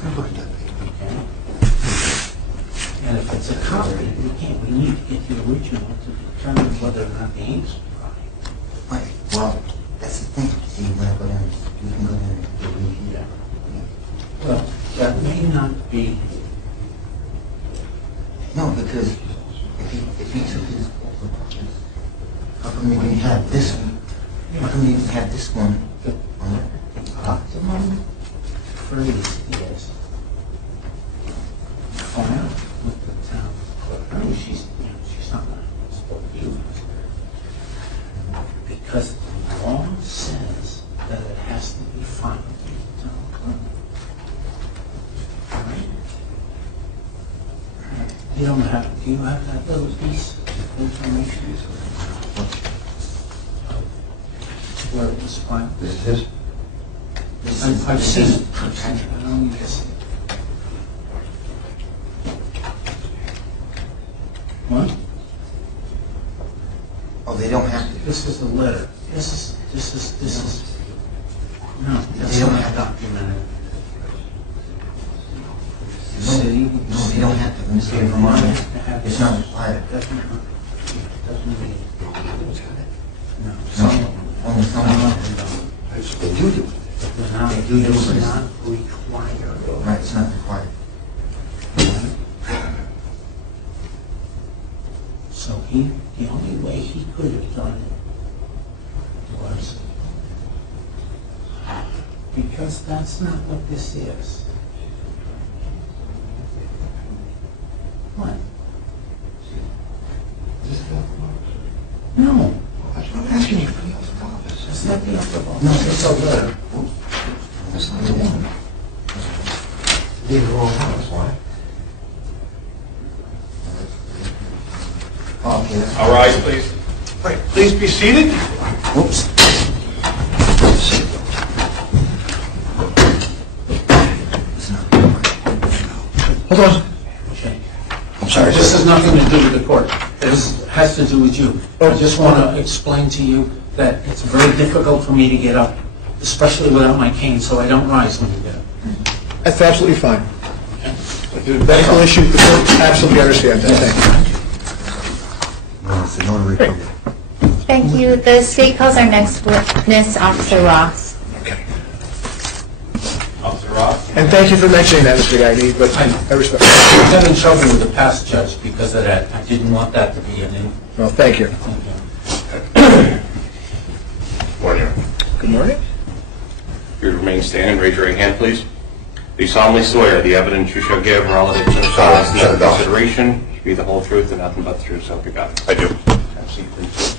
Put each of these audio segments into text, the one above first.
And if it's a copy, we need to get the original to determine whether or not the ink's dry. Right. Well, that's the thing. See, you can go down and do it. Well, that may not be. No, because if he took his how come you didn't have this one? How come you didn't have this one on it? Optimum phrase is file with the town clerk. I mean, she's not going to support you because the law says that it has to be filed with the town clerk. All right? You don't have. Do you have that little piece of information? Where it was filed? This is his? I've seen it. I don't need to see it. What? Oh, they don't have to. This is a letter. This is. No, that's not documented. City. No, they don't have to. In the state of Vermont, it's not required. Doesn't mean. No. Only some of them. They do it. It's not required. Right, it's not required. So the only way he could have done it was because that's not what this is. What? No. That's what I'm asking you for the oath of office. It's not the oath of office. No, it's a letter. That's not the one. You did the wrong house, why? Oh, okay. All rise, please. Right, please be seated. Whoops. Hold on. I'm sorry. This has nothing to do with the court. This has to do with you. I just want to explain to you that it's very difficult for me to get up, especially without my cane, so I don't rise when you get up. That's absolutely fine. The medical issue, the court absolutely understands that. Thank you. No, it's a notary public. Thank you. The state calls our next witness, Officer Ross. Okay. Officer Ross. And thank you for mentioning that, Mr. Gagny, but I respect it. I've been in trouble with the past judge because of that. I didn't want that to be an in. Well, thank you. Morning. Good morning. You remain standing. Raise your right hand, please. Do you solemnly swear the evidence you shall give relative to the cause and other consideration should be the whole truth and nothing but the truth, so help you God? I do. Have a seat, please.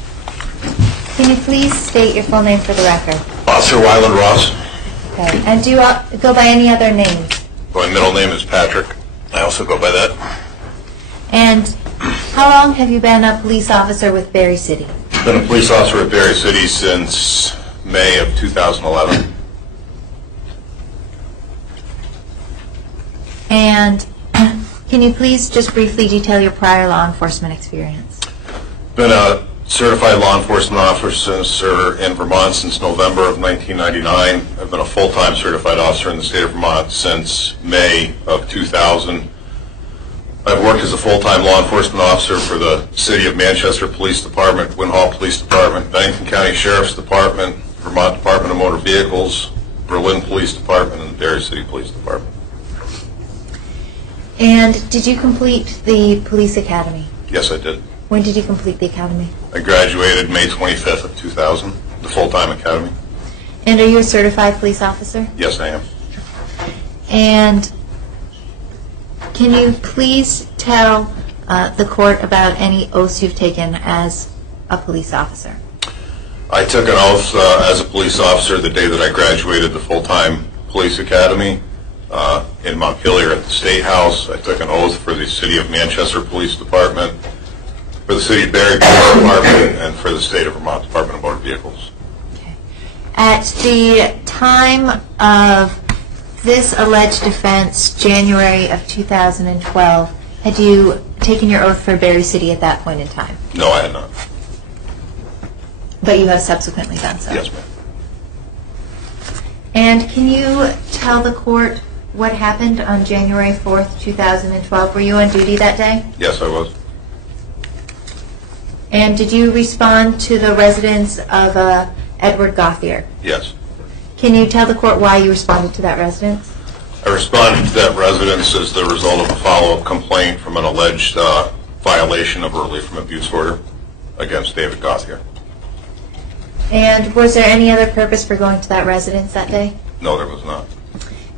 Can you please state your full name for the record? Officer Wyland Ross. Okay. And do you go by any other names? My middle name is Patrick. I also go by that. And how long have you been a police officer with Berry City? Been a police officer at Berry City since May of 2011. And can you please just briefly detail your prior law enforcement experience? Been a certified law enforcement officer in Vermont since November of 1999. I've been a full-time certified officer in the state of Vermont since May of 2000. I've worked as a full-time law enforcement officer for the City of Manchester Police Department, Winhall Police Department, Bennington County Sheriff's Department, Vermont Department of Motor Vehicles, Berlin Police Department, and the Berry City Police Department. And did you complete the police academy? Yes, I did. When did you complete the academy? I graduated May 25th of 2000, the full-time academy. And are you a certified police officer? Yes, I am. And can you please tell the court about any oaths you've taken as a police officer? I took an oath as a police officer the day that I graduated the full-time police academy in Montpelier at the State House. I took an oath for the City of Manchester Police Department, for the City of Berry Police Department, and for the State of Vermont Department of Motor Vehicles. Okay. At the time of this alleged offense, January of 2012, had you taken your oath for Berry City at that point in time? No, I had not. But you have subsequently done so? Yes, ma'am. And can you tell the court what happened on January 4th, 2012? Were you on duty that day? Yes, I was. And did you respond to the residence of Edward Gauthier? Yes. Can you tell the court why you responded to that residence? I responded to that residence as the result of a follow-up complaint from an alleged violation of a relief from abuse order against David Gauthier. And was there any other purpose for going to that residence that day? No, there was not.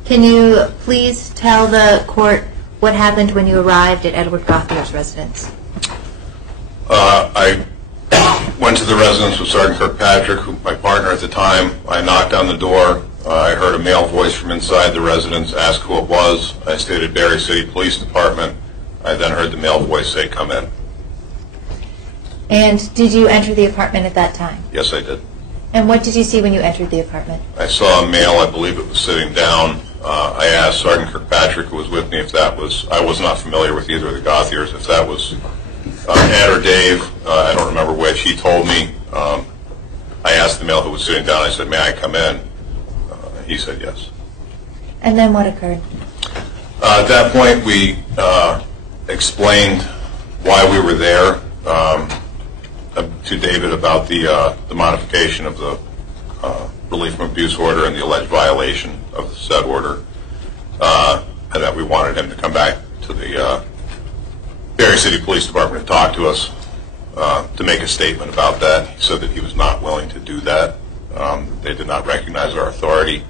Can you please tell the court what happened when you arrived at Edward Gauthier's residence? I went to the residence with Sergeant Kirkpatrick, my partner at the time. I knocked on the door. I heard a male voice from inside the residence ask who it was. I stated Berry City Police Department. I then heard the male voice say, "Come in." And did you enter the apartment at that time? Yes, I did. And what did you see when you entered the apartment? I saw a male, I believe it was sitting down. I asked Sergeant Kirkpatrick, who was with me, if that was, I was not familiar with either of the Gauthiers, if that was Ed or Dave. I don't remember which. He told me. I asked the male who was sitting down, I said, "May I come in?" He said yes. And then what occurred? At that point, we explained why we were there to David about the modification of the relief from abuse order and the alleged violation of the said order, and that we wanted him to come back to the Berry City Police Department and talk to us to make a statement about that. He said that he was not willing to do that. They did not recognize our authority.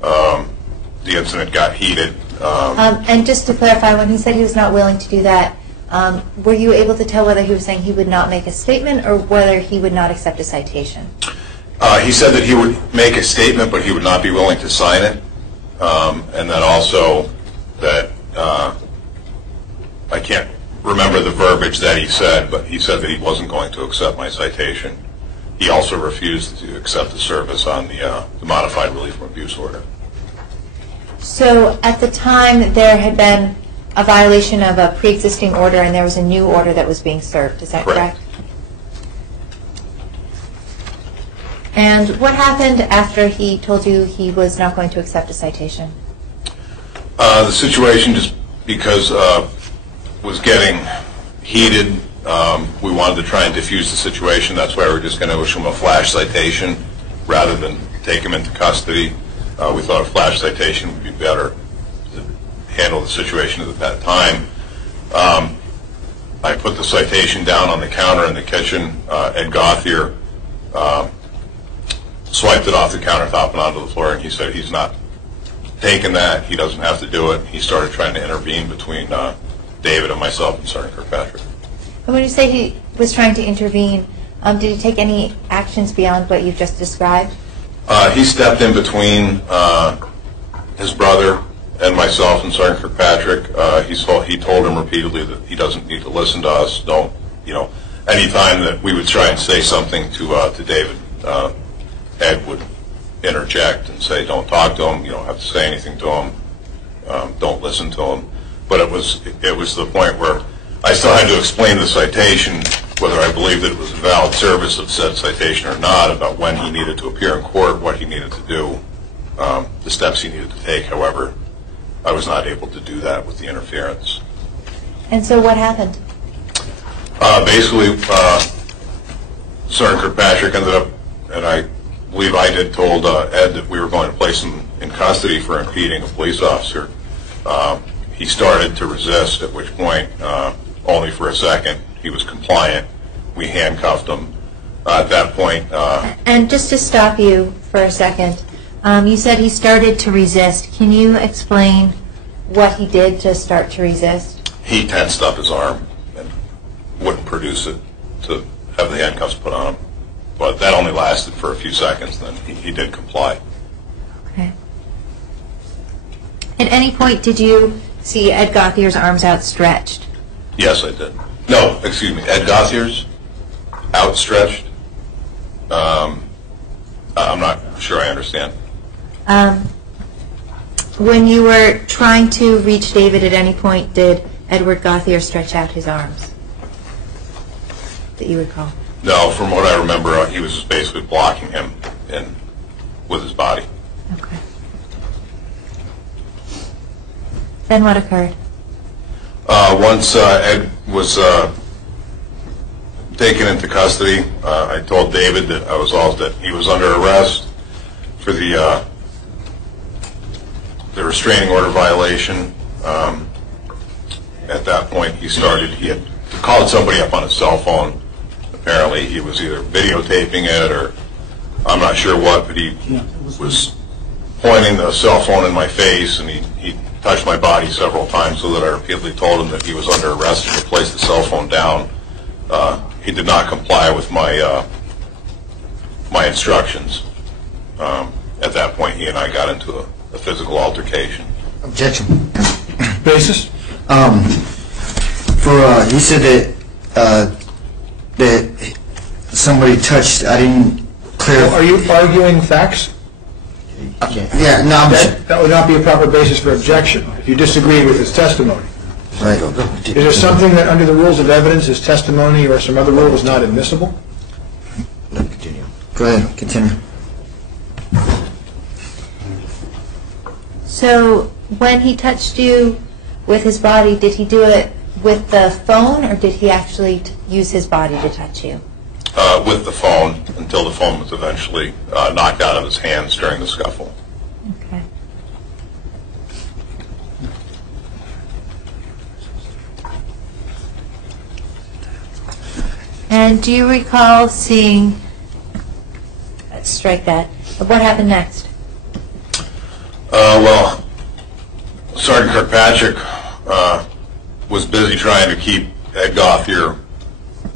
The incident got heated. And just to clarify, when he said he was not willing to do that, were you able to tell whether he was saying he would not make a statement or whether he would not accept a citation? He said that he would make a statement, but he would not be willing to sign it. And then also that, I can't remember the verbiage that he said, but he said that he wasn't going to accept my citation. He also refused to accept the service on the modified relief from abuse order. So at the time there had been a violation of a pre-existing order and there was a new order that was being served, is that correct? And what happened after he told you he was not going to accept a citation? The situation, just because was getting heated, we wanted to try and diffuse the situation. That's why we were just going to issue him a flash citation rather than take him into custody. We thought a flash citation would be better to handle the situation at that time. I put the citation down on the counter in the kitchen. Ed Gauthier swiped it off the countertop and onto the floor, and he said he's not taking that. He doesn't have to do it. He started trying to intervene between David and myself and Sergeant Kirkpatrick. And when you say he was trying to intervene, did he take any actions beyond what you've just described? He stepped in between his brother and myself and Sergeant Kirkpatrick. He told him repeatedly that he doesn't need to listen to us. Don't, any time that we would try and say something to David, Ed would interject and say, "Don't talk to him. You don't have to say anything to him. Don't listen to him." But it was the point where I still had to explain the citation, whether I believed that it was a valid service of said citation or not, about when he needed to appear in court, what he needed to do, the steps he needed to take. However, I was not able to do that with the interference. And so what happened? Basically, Sergeant Kirkpatrick ended up, and I believe I did, told Ed that we were going to place him in custody for impeding a police officer. He started to resist, at which point, only for a second, he was compliant. We handcuffed him. At that point... And just to stop you for a second, you said he started to resist. Can you explain what he did to start to resist? He tensed up his arm and wouldn't produce it to have the handcuffs put on him. But that only lasted for a few seconds, then he did comply. Okay. At any point, did you see Ed Gauthier's arms outstretched? Yes, I did. No, excuse me, Ed Gauthier's outstretched? I'm not sure I understand. When you were trying to reach David, at any point did Edward Gauthier stretch out his arms that you recall? No, from what I remember, he was just basically blocking him with his body. Okay. Then what occurred? Once Ed was taken into custody, I told David that that he was under arrest for the restraining order violation. At that point, he had called somebody up on his cell phone. Apparently, he was either videotaping it or I'm not sure what, but he was pointing the cell phone in my face, and he touched my body several times so that I repeatedly told him that he was under arrest and to place the cell phone down. He did not comply with my instructions. At that point, he and I got into a physical altercation. Objection. Basis? You said that somebody touched. I didn't clear. Are you arguing facts? Yeah, no. That would not be a proper basis for objection if you disagree with his testimony. Right. Is there something that under the rules of evidence, his testimony or some other rule is not admissible? Continue. Go ahead. Continue. So when he touched you with his body, did he do it with the phone, or did he actually use his body to touch you? With the phone, until the phone was eventually knocked out of his hands during the scuffle. Okay. And do you recall seeing, let's strike that, what happened next? Well, Sergeant Kirkpatrick was busy trying to keep Ed Gauthier,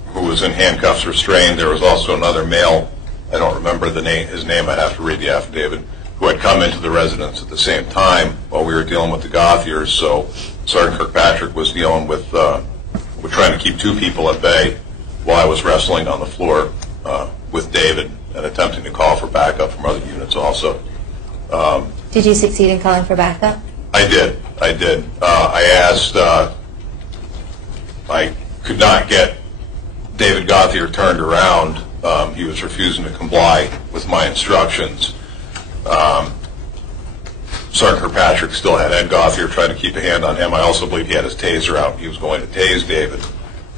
who was in handcuffs, restrained. There was also another male, I don't remember his name, I'd have to read the affidavit, who had come into the residence at the same time while we were dealing with the Gauthiers. So Sergeant Kirkpatrick was dealing with trying to keep two people at bay while I was wrestling on the floor with David and attempting to call for backup from other units also. Did you succeed in calling for backup? I did. I asked, I could not get David Gauthier turned around. He was refusing to comply with my instructions. Sergeant Kirkpatrick still had Ed Gauthier trying to keep a hand on him. I also believe he had his taser out. He was going to tase David,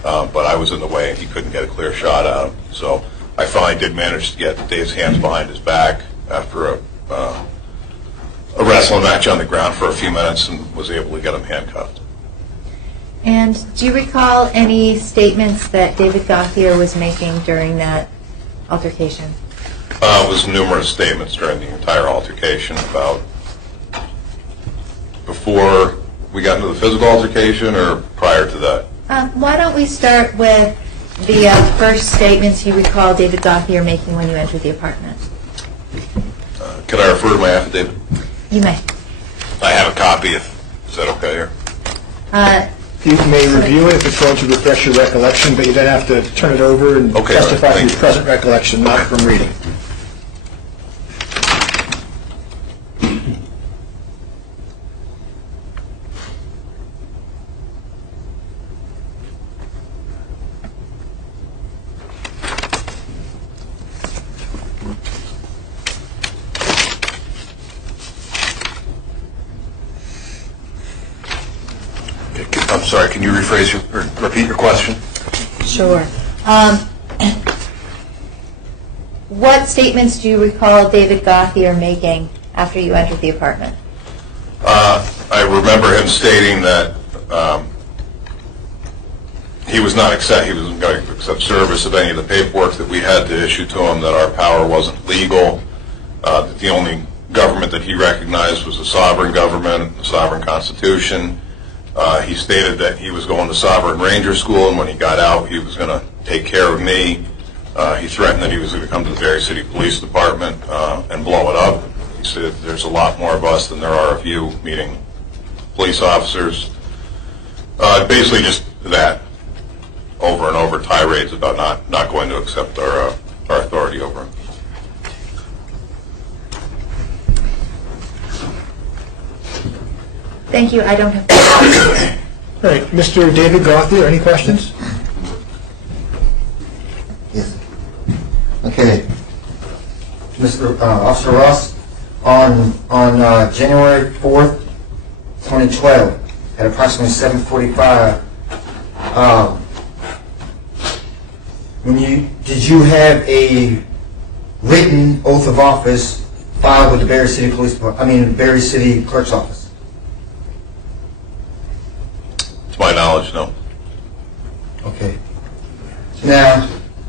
but I was in the way and he couldn't get a clear shot at him. So I finally did manage to get Dave's hands behind his back after a wrestling match on the ground for a few minutes and was able to get him handcuffed. And do you recall any statements that David Gauthier was making during that altercation? It was numerous statements during the entire altercation about before we got into the physical altercation or prior to that? Why don't we start with the first statements you recall David Gauthier making when you entered the apartment? Can I refer to my affidavit? You may. I have a copy. Is that okay here? You may review it if it's going to refresh your recollection, but you then have to turn it over and testify from your present recollection, not from reading. I'm sorry, can you repeat your question? Sure. What statements do you recall David Gauthier making after you entered the apartment? I remember him stating that he wasn't going to accept service of any of the paperwork that we had to issue to him, that our power wasn't legal, that the only government that he recognized was a sovereign government, a sovereign constitution. He stated that he was going to Sovereign Ranger School, and when he got out, he was going to take care of me. He threatened that he was going to come to the Berry City Police Department and blow it up. He said there's a lot more of us than there are of you, meeting police officers. Basically just that, over and over, tirades about not going to accept our authority over him. Thank you. I don't have questions. All right. Mr. David Gauthier, any questions? Yes. Okay. Mr. Officer Ross, on January 4th, 2012 at approximately 7:45. Did you have a written oath of office filed with the Berry City Berry City Clerk's Office? To my knowledge, no. Okay. Now,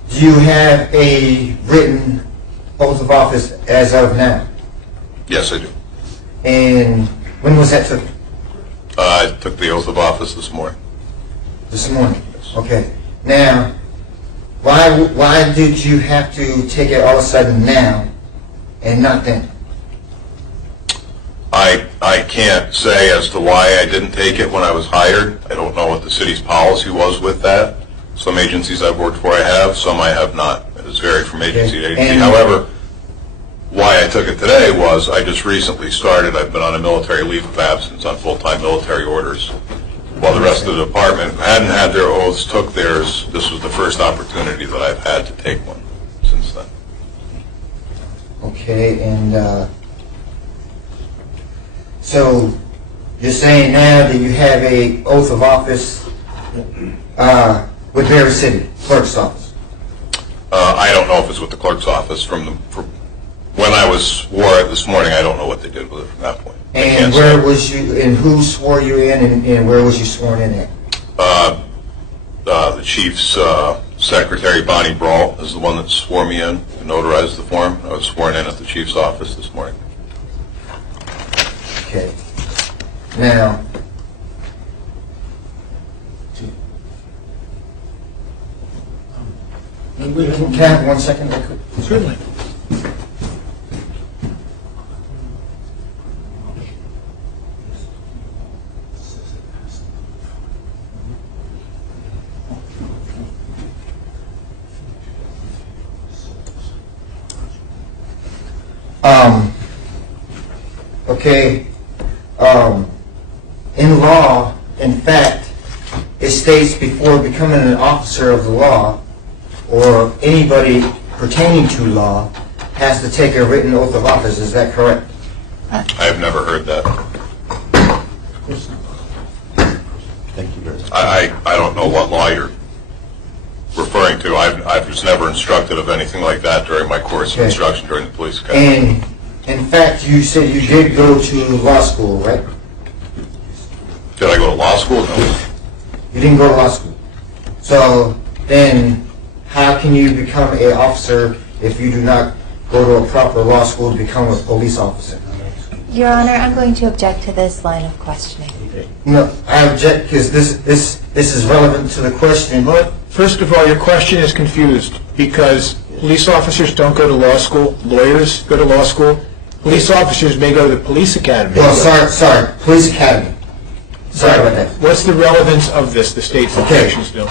do you have a written oath of office as of now? Yes, I do. And when was that taken? I took the oath of office this morning. This morning? Yes. Okay. Now, why did you have to take it all of a sudden now and not then? I can't say as to why I didn't take it when I was hired. I don't know what the city's policy was with that. Some agencies I've worked for I have, some I have not. It has varied from agency to agency. However, why I took it today was I just recently started. I've been on a military leave of absence on full-time military orders. While the rest of the department hadn't had their oaths, took theirs, this was the first opportunity that I've had to take one since then. Okay, and so you're saying now that you have a oath of office with Berry City Clerk's Office? I don't know if it's with the clerk's office. When I was swore it this morning, I don't know what they did with it from that point. And where was you? And who swore you in? And where was you sworn in at? The chief's secretary, Bonnie Brawl, is the one that swore me in and notarized the form. I was sworn in at the chief's office this morning. Okay. Now, can I have 1 second? Certainly. Okay. In law, in fact, it states before becoming an officer of the law or anybody pertaining to law has to take a written oath of office. Is that correct? I have never heard that. Thank you very much. I don't know what law you're referring to. I was never instructed of anything like that during my course of instruction during the police academy. And in fact, you said you did go to law school, right? Did I go to law school? No. You didn't go to law school. So then how can you become an officer if you do not go to a proper law school to become a police officer? Your Honor, I'm going to object to this line of questioning. No, I object because this is relevant to the question. But first of all, your question is confused because police officers don't go to law school. Lawyers go to law school. Police officers may go to the police academy. Well, sorry, police academy. Sorry about that. What's the relevance of this, the state's objections bill?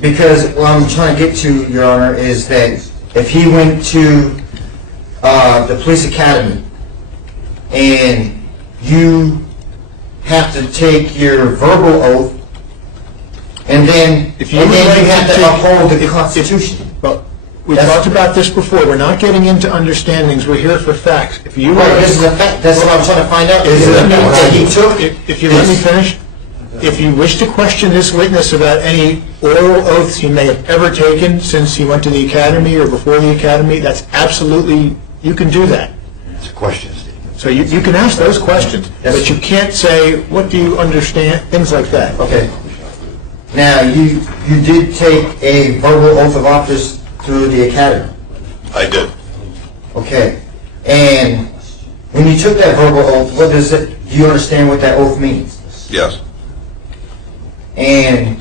Because what I'm trying to get to, Your Honor, is that if he went to the police academy and you have to take your verbal oath and then you have to uphold the Constitution. Well, we talked about this before. We're not getting into understandings. We're here for facts. If you this is a fact. That's what I'm trying to find out. If you let me finish, if you wish to question this witness about any oral oaths he may have ever taken since he went to the academy or before the academy, that's absolutely, you can do that. It's a question. So you can ask those questions, but you can't say, what do you understand, things like that. Okay. Now, you did take a verbal oath of office through the academy. I did. Okay. And when you took that verbal oath, do you understand what that oath means? Yes. And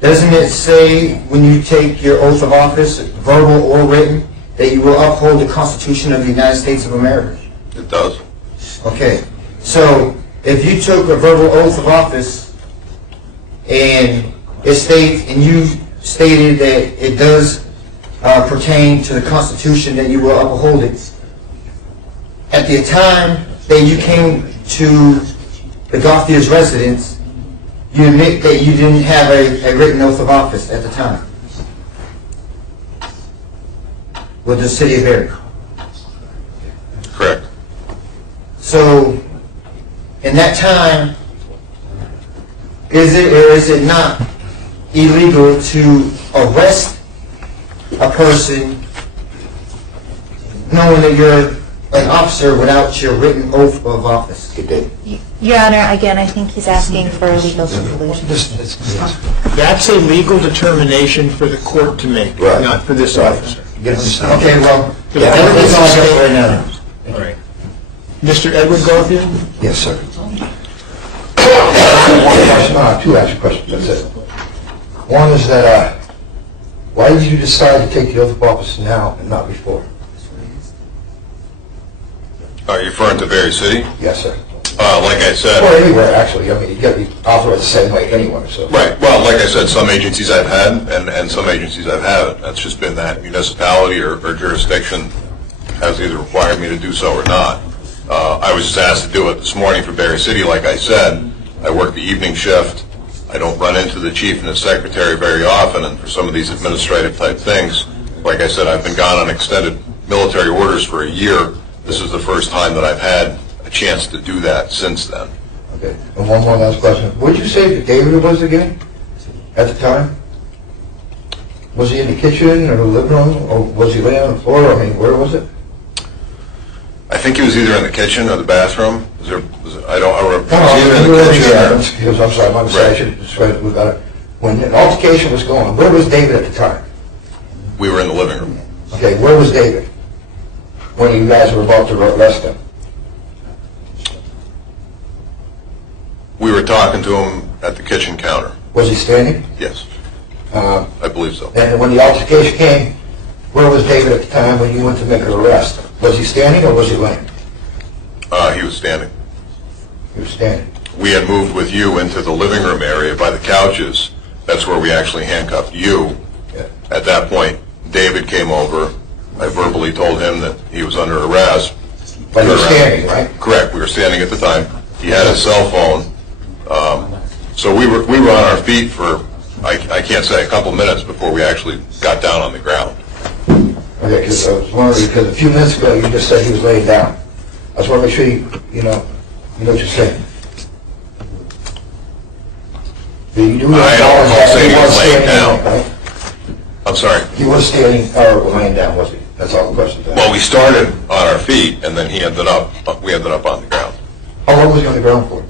doesn't it say when you take your oath of office, verbal or written, that you will uphold the Constitution of the United States of America? It does. Okay. So if you took a verbal oath of office and it states, and you stated that it does pertain to the Constitution, that you will uphold it, at the time that you came to the Garfield's residence, you admit that you didn't have a written oath of office at the time with the city of Berry. Correct. So in that time, is it or is it not illegal to arrest a person knowing that you're an officer without your written oath of office? Your Honor, again, I think he's asking for a legal conclusion. That's a legal determination for the court to make, not for this officer. Okay, well, everything's on here right now. All right. Mr. Edward Garfield? Yes, sir. One question, two actual questions, that's it. One is that, why did you decide to take the oath of office now and not before? Are you referring to Berry City? Yes, sir. Like I said... Or anywhere, actually. I mean, you got to be authorized the same way anywhere, so... Right. Well, like I said, some agencies I've had and some agencies I've haven't. That's just been that municipality or jurisdiction has either required me to do so or not. I was just asked to do it this morning for Berry City. Like I said, I work the evening shift. I don't run into the chief and the secretary very often, and for some of these administrative type things, like I said, I've been gone on extended military orders for a year. This is the first time that I've had a chance to do that since then. Okay. And one more last question. What did you say that David was again at the time? Was he in the kitchen or the living room, or was he laying on the floor? I mean, where was it? I think he was either in the kitchen or the bathroom. I don't remember. No, He was either in the kitchen because I'm sorry, my mistake. I should have described it without it. When the altercation was going on, where was David at the time? We were in the living room. Okay, where was David when you guys were about to arrest him? We were talking to him at the kitchen counter. Was he standing? Yes. I believe so. And when the altercation came, where was David at the time when you went to make an arrest? Was he standing or was he laying? He was standing. He was standing. We had moved with you into the living room area by the couches. That's where we actually handcuffed you. Yeah. At that point, David came over. I verbally told him that he was under arrest. But you were standing, right? Correct. We were standing at the time. He had his cell phone. So we were on our feet for, I can't say, a couple minutes before we actually got down on the ground. Okay, because I was wondering, because a few minutes ago you just said he was laying down. I just want to make sure you know what you're saying. You do I don't say he was laying down. Right? I'm sorry. He was standing or laying down, was he? That's all the question. Well, we started on our feet, and then we ended up on the ground. How long was he on the ground for?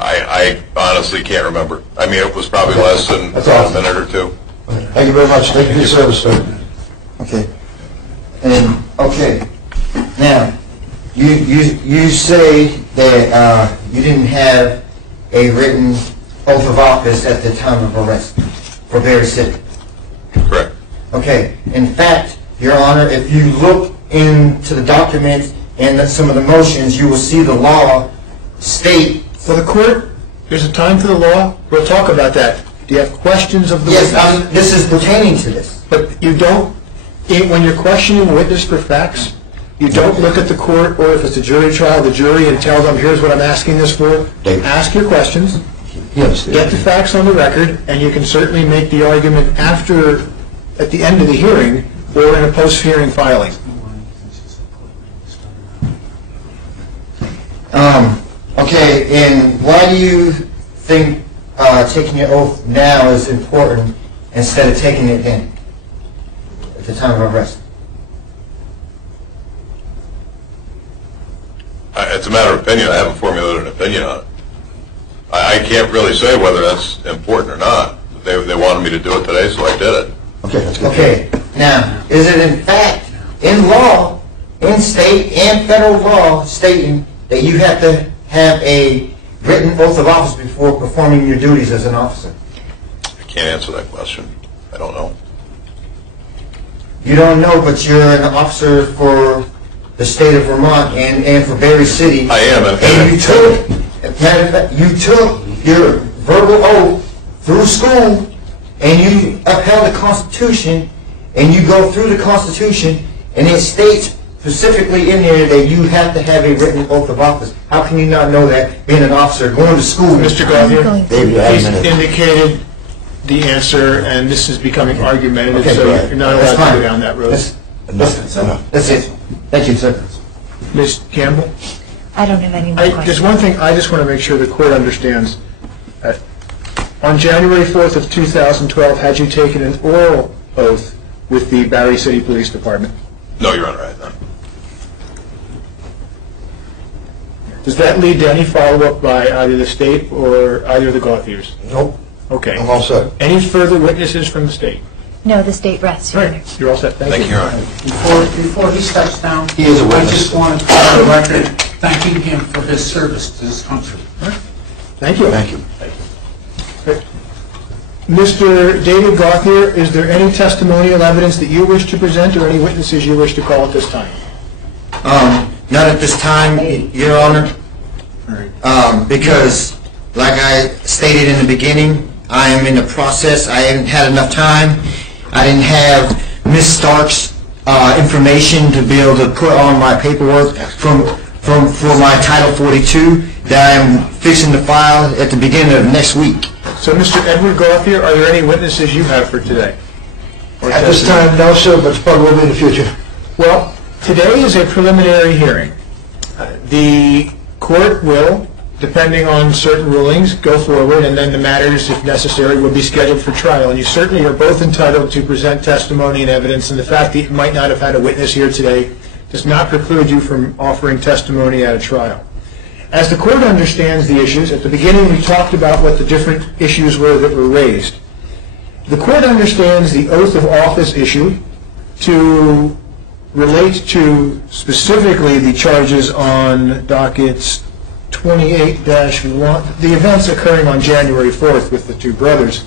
I honestly can't remember. I mean, it was probably less than a minute or two. Thank you very much. Thank you for your service, sir. Okay. And, okay, now, you say that you didn't have a written oath of office at the time of arrest for Berry City. Correct. Okay. In fact, Your Honor, if you look into the documents and some of the motions, you will see the law state... For the court, there's a time for the law. We'll talk about that. Do you have questions of the Yes, witness? this is pertaining to this. But you don't, when you're questioning a witness for facts, you don't look at the court, or if it's a jury trial, the jury, and tell them, here's what I'm asking this for. Ask your questions, get the facts on the record, and you can certainly make the argument at the end of the hearing, or in a post-hearing filing. Okay, and why do you think taking your oath now is important instead of taking it then, at the time of arrest? It's a matter of opinion. I haven't formulated an opinion on it. I can't really say whether that's important or not. They wanted me to do it today, so I did it. Okay, that's good. Okay, now, is it in fact, in law, in state and federal law, stating that you have to have a written oath of office before performing your duties as an officer? I can't answer that question. I don't know. You don't know, but you're an officer for the state of Vermont and for Berry City. I am. And you took your verbal oath through school, and you upheld the Constitution, and you go through the Constitution, and it states specifically in there that you have to have a written oath of office. How can you not know that being an officer, going to school? Mr. Garfield, he's minute. indicated the answer, and this is becoming argumentative, Okay, so go ahead. you're not allowed to go down that road. That's it. Thank you, sir. Ms. Campbell? I don't have any more There's questions. one thing I just want to make sure the court understands. On January 4th of 2012, had you taken an oral oath with the Barry City Police Department? No, Your Honor, I had not. Does that lead to any follow-up by either the state or either of the Gauthiers? Nope, Okay. I'm all set. Any further witnesses from the state? No, the state rests, Your Honor. You're all set. Thank you. Thank you, Your Honor. Before he steps down, He is a I witness. just want to put on the record thanking him for his service to this country. Thank you. Thank you. Mr. David Gauthier, is there any testimonial evidence that you wish to present or any witnesses you wish to call at this time? Not at this time, Your Honor, because like I stated in the beginning, I am in the process. I haven't had enough time. I didn't have Ms. Stark's information to be able to put on my paperwork for my Title 42 that I am fixing to file at the beginning of next week. So, Mr. Edward Gauthier, are there any witnesses you have for today? At this time, no, sir, but it's probably will be in the future. Well, today is a preliminary hearing. The court will, depending on certain rulings, go forward, and then the matters, if necessary, will be scheduled for trial. And you certainly are both entitled to present testimony and evidence, and the fact that you might not have had a witness here today does not preclude you from offering testimony at a trial. As the court understands the issues, at the beginning we talked about what the different issues were that were raised. The court understands the oath of office issue to relate to specifically the charges on dockets 28-1, the events occurring on January 4th with the two brothers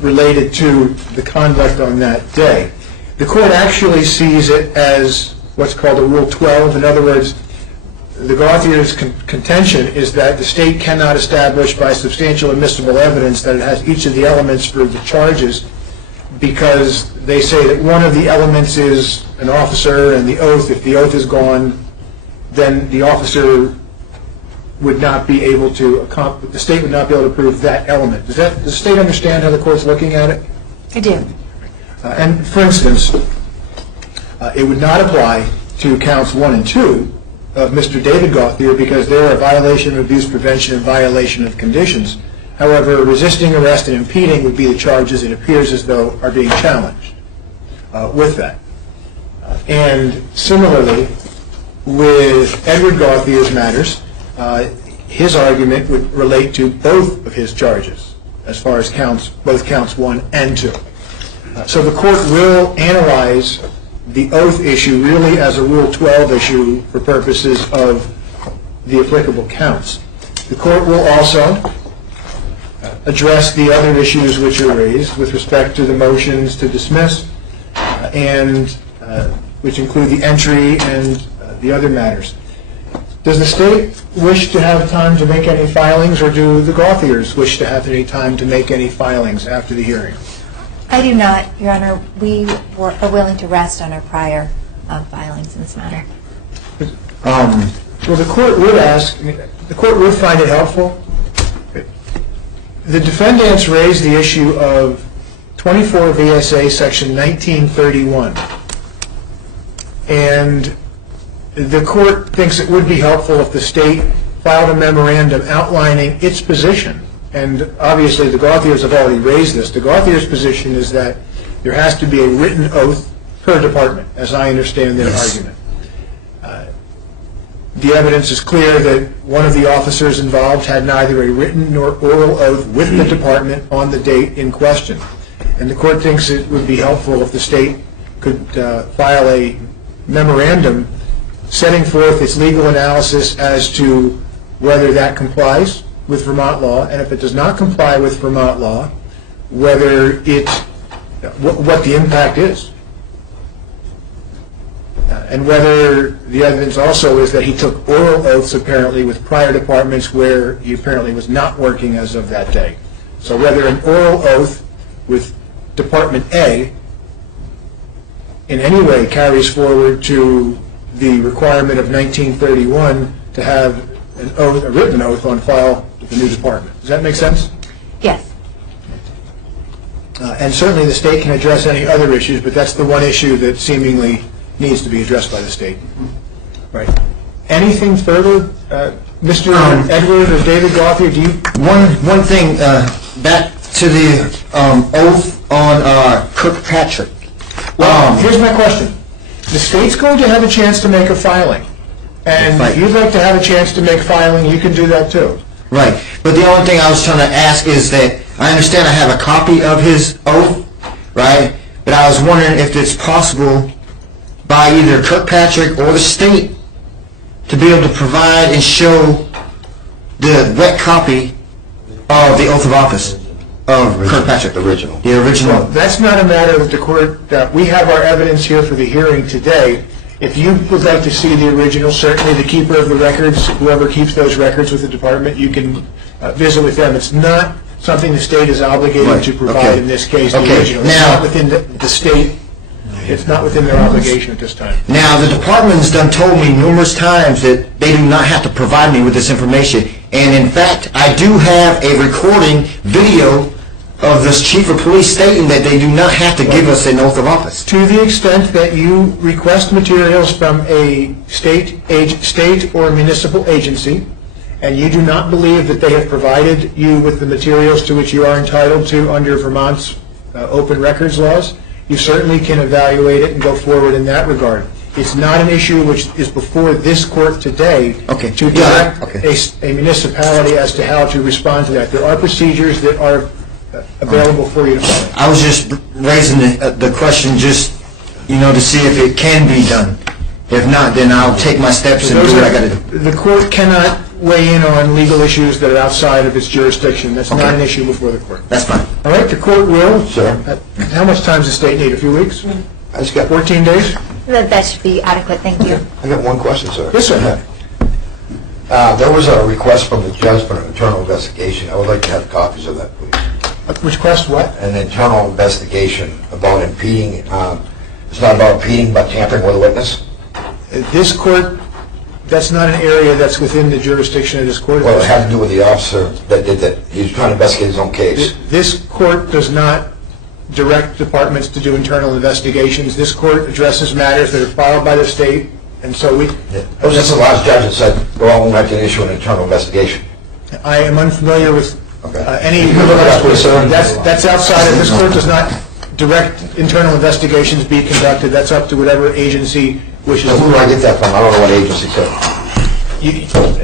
related to the conduct on that day. The court actually sees it as what's called a Rule 12. In other words, the Gauthier's contention is that the state cannot establish by substantial admissible evidence that it has each of the elements for the charges because they say that one of the elements is an officer and the oath. If the oath is gone, then the officer would not be able to, the state would not be able to prove that element. Does the state understand how the court's looking at it? I do. And for instance, it would not apply to counts 1 and 2 of Mr. David Gauthier because they're a violation of abuse prevention and violation of conditions. However, resisting arrest and impeding would be the charges it appears as though are being challenged with that. And similarly, with Edward Gauthier's matters, his argument would relate to both of his charges as far as both counts 1 and 2. So the court will analyze the oath issue really as a Rule 12 issue for purposes of the applicable counts. The court will also address the other issues which are raised with respect to the motions to dismiss and which include the entry and the other matters. Does the state wish to have time to make any filings, or do the Gauthiers wish to have any time to make any filings after the hearing? I do not, Your Honor. We are willing to rest on our prior filings in this matter. Well, the court would find it helpful. The defendants raised the issue of 24 VSA Section 1931, and the court thinks it would be helpful if the state filed a memorandum outlining its position. And obviously the Gauthiers have already raised this. The Gauthiers' position is that there has to be a written oath per department, as I understand their argument. The evidence is clear that one of the officers involved had neither a written nor oral oath with the department on the date in question. And the court thinks it would be helpful if the state could file a memorandum setting forth its legal analysis as to whether that complies with Vermont law, and if it does not comply with Vermont law, whether what the impact is. And whether the evidence also is that he took oral oaths apparently with prior departments where he apparently was not working as of that day. So whether an oral oath with Department A in any way carries forward to the requirement of 1931 to have a written oath on file with the new department. Does that make sense? Yes. And certainly the state can address any other issues, but that's the one issue that seemingly needs to be addressed by the state. Right. Anything further, Mr. Edward or David Gauthier? Do you? One thing back to the oath on Kirkpatrick. Well, here's my question. The state's going to have a chance to make a filing. And if you'd like to have a chance to make filing, you can do that too. Right. But the only thing I was trying to ask is that I understand I have a copy of his oath, right? But I was wondering if it's possible by either Kirkpatrick or the state to be able to provide and show the wet copy of the oath of office of Kirkpatrick. The original. The original. Well, that's not a matter that the court, we have our evidence here for the hearing today. If you would like to see the original, certainly the keeper of the records, whoever keeps those records with the department, you can visit with them. It's not something the state is obligated to provide in this case. The original. It's not within the state. It's not within their obligation at this time. Now, the department's done told me numerous times that they do not have to provide me with this information. And in fact, I do have a recording video of this chief of police stating that they do not have to give us an oath of office. To the extent that you request materials from a state or municipal agency, and you do not believe that they have provided you with the materials to which you are entitled to under Vermont's open records laws, you certainly can evaluate it and go forward in that regard. It's not an issue which is before this court today to direct a municipality as to how to respond to that. There are procedures that are available for you to follow. I was just raising the question just, to see if it can be done. If not, then I'll take my steps and do what I got to do. The court cannot weigh in on legal issues that are outside of its jurisdiction. That's not an issue before the court. That's fine. All right, the court will. Sir. How much time does the state need? A few weeks? I just got 14 days? That should be adequate, thank you. I got one question, sir. Yes, sir. There was a request from the judge for an internal investigation. I would like to have copies of that, please. Request what? An internal investigation about impeding. It's not about impeding, but tampering with a witness. This court, that's not an area that's within the jurisdiction of this court. Well, it had to do with the officer that did that. He was trying to investigate his own case. This court does not direct departments to do internal investigations. This court addresses matters that are filed by the state, and so we... It was just the last judge that said, well, we'll have to issue an internal investigation. I am unfamiliar with any... That's outside of... This court does not direct internal investigations be conducted. That's up to whatever agency wishes to... Who do I get that from? I don't know what agency said.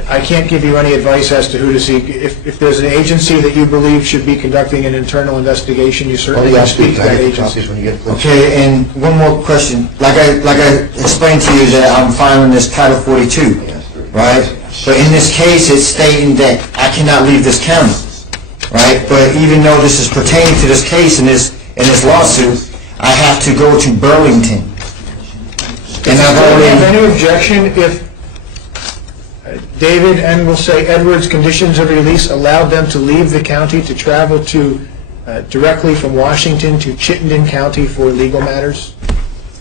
I can't give you any advice as to who to seek. If there's an agency that you believe should be conducting an internal investigation, you certainly can speak to that agency. Okay, and one more question. Like I explained to you that I'm filing this Title 42, right? But in this case, it's stating that I cannot leave this county, right? But even though this is pertaining to this case in this lawsuit, I have to go to Burlington. And I've already... Do you have any objection if David and we'll say Edward's conditions of release allowed them to leave the county to travel to directly from Washington to Chittenden County for legal matters?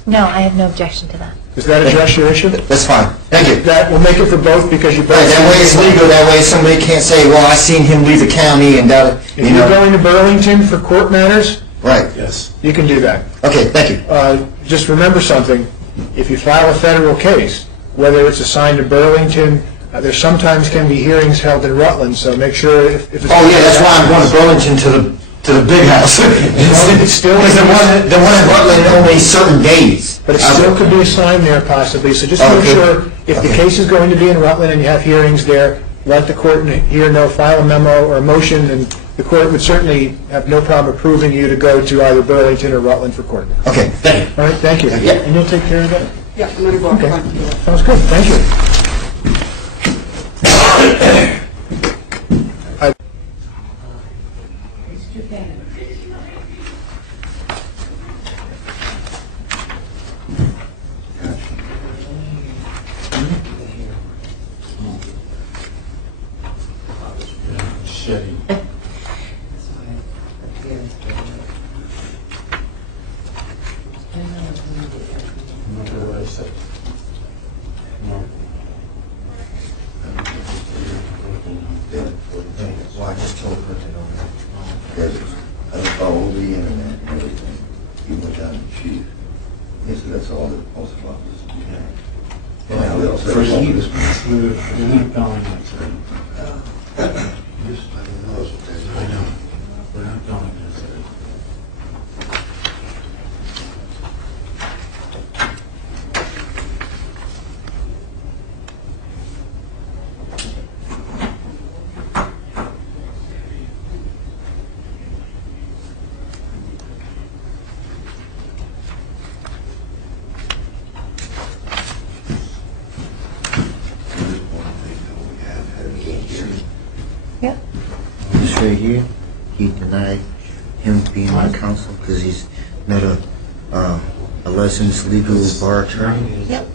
No, I have no objection to that. Does that address your issue? That's fine. Thank you. That will make it for both because you both... Right, that way it's legal. That way somebody can't say, well, I seen him leave the county and that, If you're going to Burlington for court matters... Right. Yes. You can do that. Okay, thank you. Just remember something. If you file a federal case, whether it's assigned to Burlington, there sometimes can be hearings held in Rutland, so make sure if it's... Oh, yeah, that's why I'm going to Burlington to the big house. It's still... Because the one in Rutland only certain days. But it still could be assigned there possibly, so just make sure if the case is going to be in Rutland and you have hearings there, let the court hear know, file a memo or a motion, and the court would certainly have no problem approving you to go to either Burlington or Rutland for court. Okay, thank you. All right, thank you. Yeah. And you'll take care of that? Yeah, I'm going to go. Okay. Sounds good, thank you. else. For years. We're not going there today. I know. We're not going there today. Yep. This right here, he denied him being my counsel because he's not a licensed legal bar attorney. Yep.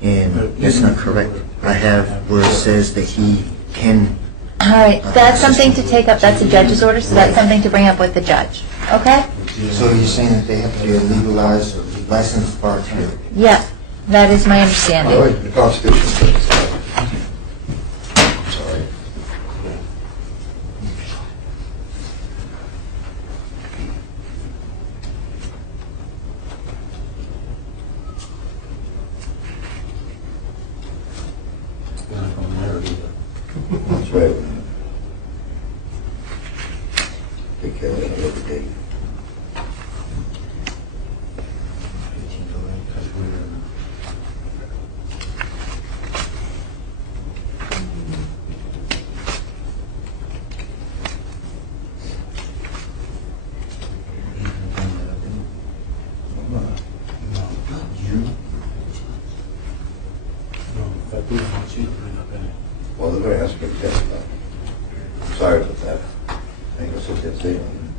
And that's not correct. I have where it says that he can. All right, that's something to take up. That's a judge's order, so that's something to bring up with the judge. Okay? So you're saying that they have to be a legalized or licensed bar attorney? Yep, that is my Oh, understanding. wait, the Constitution says that. I'm sorry. We're not going there either. That's right. Take care of that another day. No, but we don't want you to bring up any. Well, they're going to ask me to testify. Sorry about that. I ain't gonna sit there and say nothing.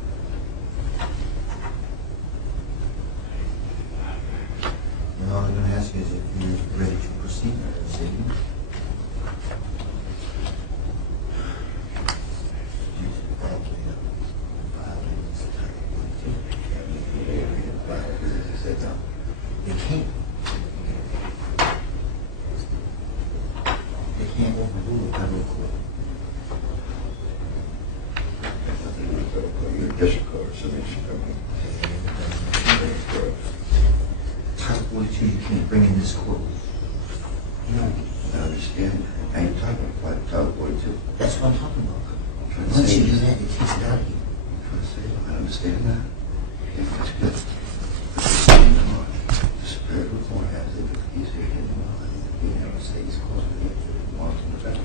And all I'm going to ask you is if you're ready to proceed. They can't. They can't overrule a federal court. You're a district court, so they should come in. Title 42 you can't bring in this court. No, I understand. I ain't talking about Title 42. That's what I'm talking about. I'm trying to Once say you do this. that, it takes it out of you. I'm trying to say, I understand that. Yeah, that's good. But come on. The Superior Court has it easier to get them on. The United States Court, they want them to back.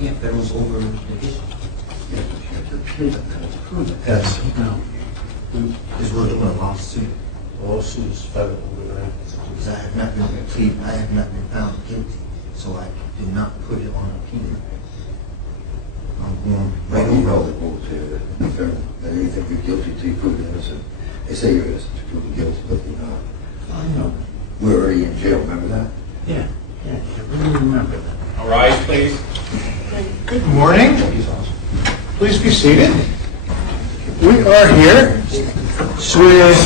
Yeah, federal's over the issue. Yeah, but you have to appeal that. That's prove it. Yes, no. Because we're doing a lawsuit. Lawsuit is federal, right? Because I have not been found guilty, so I do not put it on appeal. I'm going right Well, you know over. the rules here, that you think you're guilty till you prove you're innocent. They say you're innocent to prove you're guilty, but you're not. I know. We're already in jail, remember that? Yeah, I really remember that. All rise, please. Good morning. Please be seated. We are here with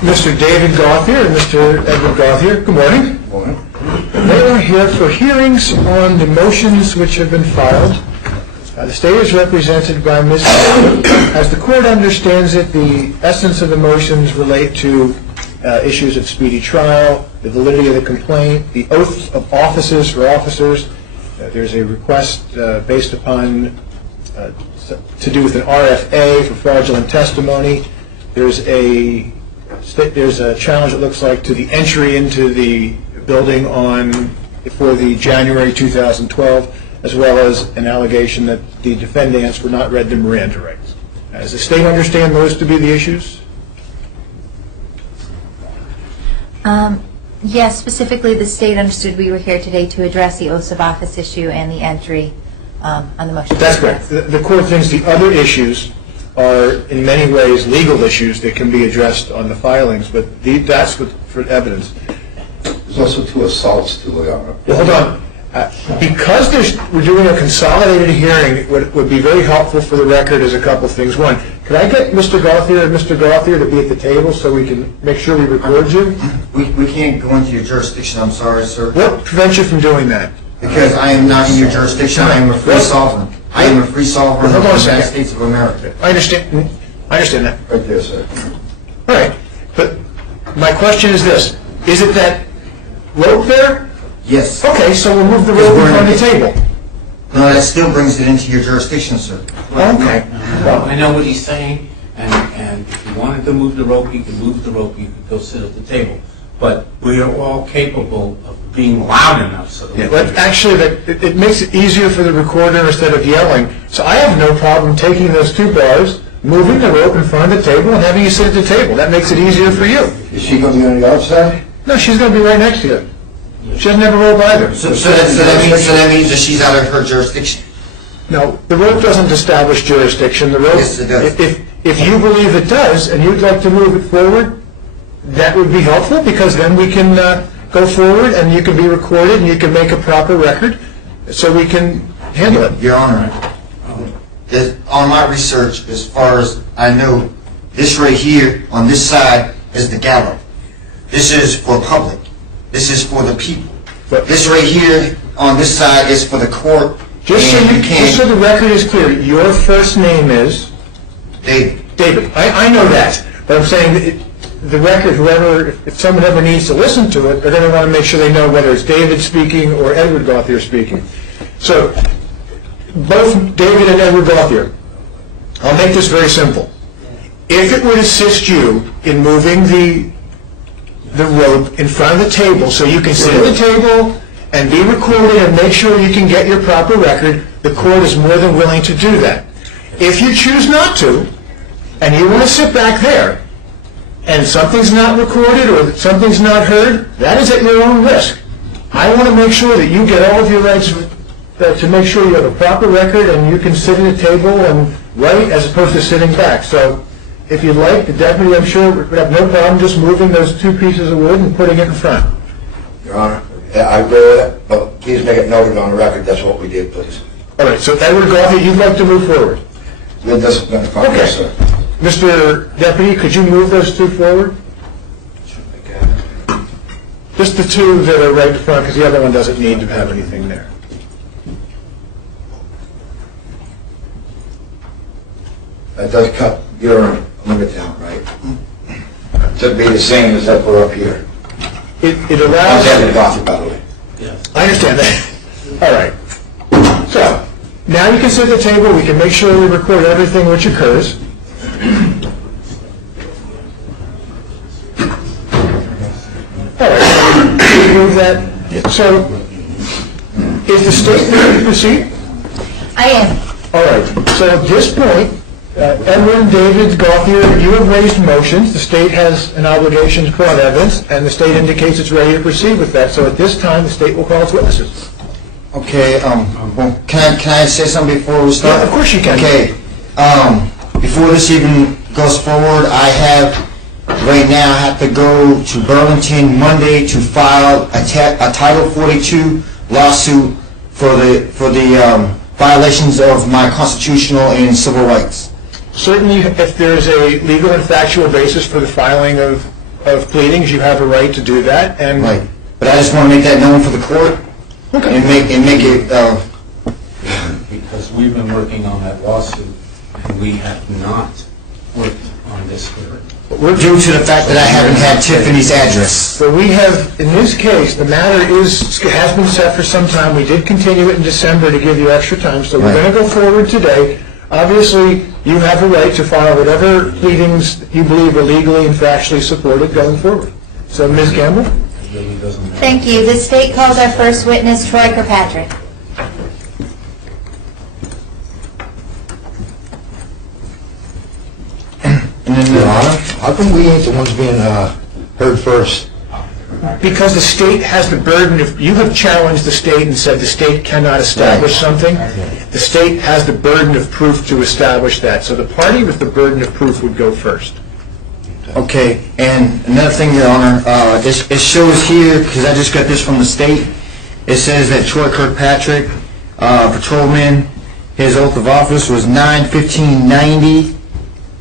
Mr. David Gauthier and Mr. Edward Gauthier. Good morning. Morning. They are here for hearings on the motions which have been filed. The state is represented by Ms. As the court understands it, the essence of the motions relate to issues of speedy trial, the validity of the complaint, the oath of offices for officers. There's a request based upon to do with an RFA for fraudulent testimony. There's a challenge, it looks like, to the entry into the building for the January 2012, as well as an allegation that the defendants were not read the Miranda rights. Does the state understand those to be the issues? Yes, specifically the state understood we were here today to address the oaths of office issue and the entry on the motion. That's correct. The court thinks the other issues are in many ways legal issues that can be addressed on the filings, but that's for evidence. There's also 2 assaults to Your Honor. Well, hold on. Because we're doing a consolidated hearing, what would be very helpful for the record is a couple things. One, could I get Mr. Gauthier and Mr. Gauthier to be at the table so we can make sure we record you? We can't go into your jurisdiction, I'm sorry, sir. What prevents you from doing that? Because I am not in your jurisdiction, I am a free sovereign. I am a free sovereign of the United States of America. I understand that. Right there, sir. All right. But my question is this. Is it that rope there? Yes. Okay, so we'll move the rope in front of the table. No, that still brings it into your jurisdiction, sir. Okay. Well, I know what he's saying, and if you wanted to move the rope, you could move the rope, you could go sit at the table. But we are all capable of being loud enough so that But actually, it makes it easier for the recorder instead of yelling. So I have no problem taking those two bars, moving the rope in front of the table, and having you sit at the table. That makes it easier for you. Is she going to be on the outside? No, she's going to be right next to you. She doesn't have a rope either. So that means that she's out of her jurisdiction. No, the rope doesn't establish jurisdiction. The rope, Yes, it does. If you believe it does, and you'd like to move it forward, that would be helpful, because then we can go forward, and you can be recorded, and you can make a proper record, so we can handle it. Your Honor, on my research, as far as I know, this right here on this side is the gallows. This is for public. This is for the people. This right here on this side is for the court. Just so the record is clear, your first name is? David. David. I know that, but I'm saying the record, if someone ever needs to listen to it, they're going to want to make sure they know whether it's David speaking or Edward Gauthier speaking. So, both David and Edward Gauthier, I'll make this very simple. If it would assist you in moving the rope in front of the table so you can sit at the table and be recorded and make sure you can get your proper record, the court is more than willing to do that. If you choose not to, and you want to sit back there, and something's not recorded or something's not heard, that is at your own risk. I want to make sure that you get all of your rights to make sure you have a proper record and you can sit at a table and write as opposed to sitting back. So if you'd like, the deputy, I'm sure, would have no problem just moving those two pieces of wood and putting it in front. Your Honor, I agree with it, but please make it noted on the record that's what we did, please. All right, so Edward Gauthier, you'd like to move forward? With this, Okay. sir. Mr. Deputy, could you move those two forward? Just the two that are right in front, because the other one doesn't need to have anything there. That does cut your limit down, right? To be the same as that we're up here. It I allows... was having Gauthier, by the way. I understand that. All right. So, now you can sit at the table. We can make sure we record everything which occurs. All right. Move that. So, is the state ready to proceed? I am. All right. So at this point, Edward and David Gauthier, you have raised motions. The state has an obligation to put on evidence, and the state indicates it's ready to proceed with that. So at this time, the state will call its witnesses. Okay, well, can I say something before we start? Yeah, of course you can. Okay, before this even goes forward, right now I have to go to Burlington Monday to file a Title 42 lawsuit for the violations of my constitutional and civil rights. Certainly, if there's a legal and factual basis for the filing of pleadings, you have a right to do that. And right, but I just want to make that known for the court. Okay. And make it. Because we've been working on that lawsuit, and we have not worked on this hearing. Due to the fact that I haven't had Tiffany's address. So we have, in this case, the matter has been set for some time. We did continue it in December to give you extra time, so we're going to go forward today. Obviously, you have a right to file whatever pleadings you believe are legally and factually supported going forward. So, Ms. Campbell? Thank you. The state calls our first witness, Troy Kirkpatrick. Your Honor, how come we ain't the ones being heard first? Because the state has the burden of, you have challenged the state and said the state cannot establish something. The state has the burden of proof to establish that. So the party with the burden of proof would go first. Okay, and another thing, Your Honor, it shows here, because I just got this from the state, it says that Troy Kirkpatrick, patrolman, his oath of office was 9/15/90,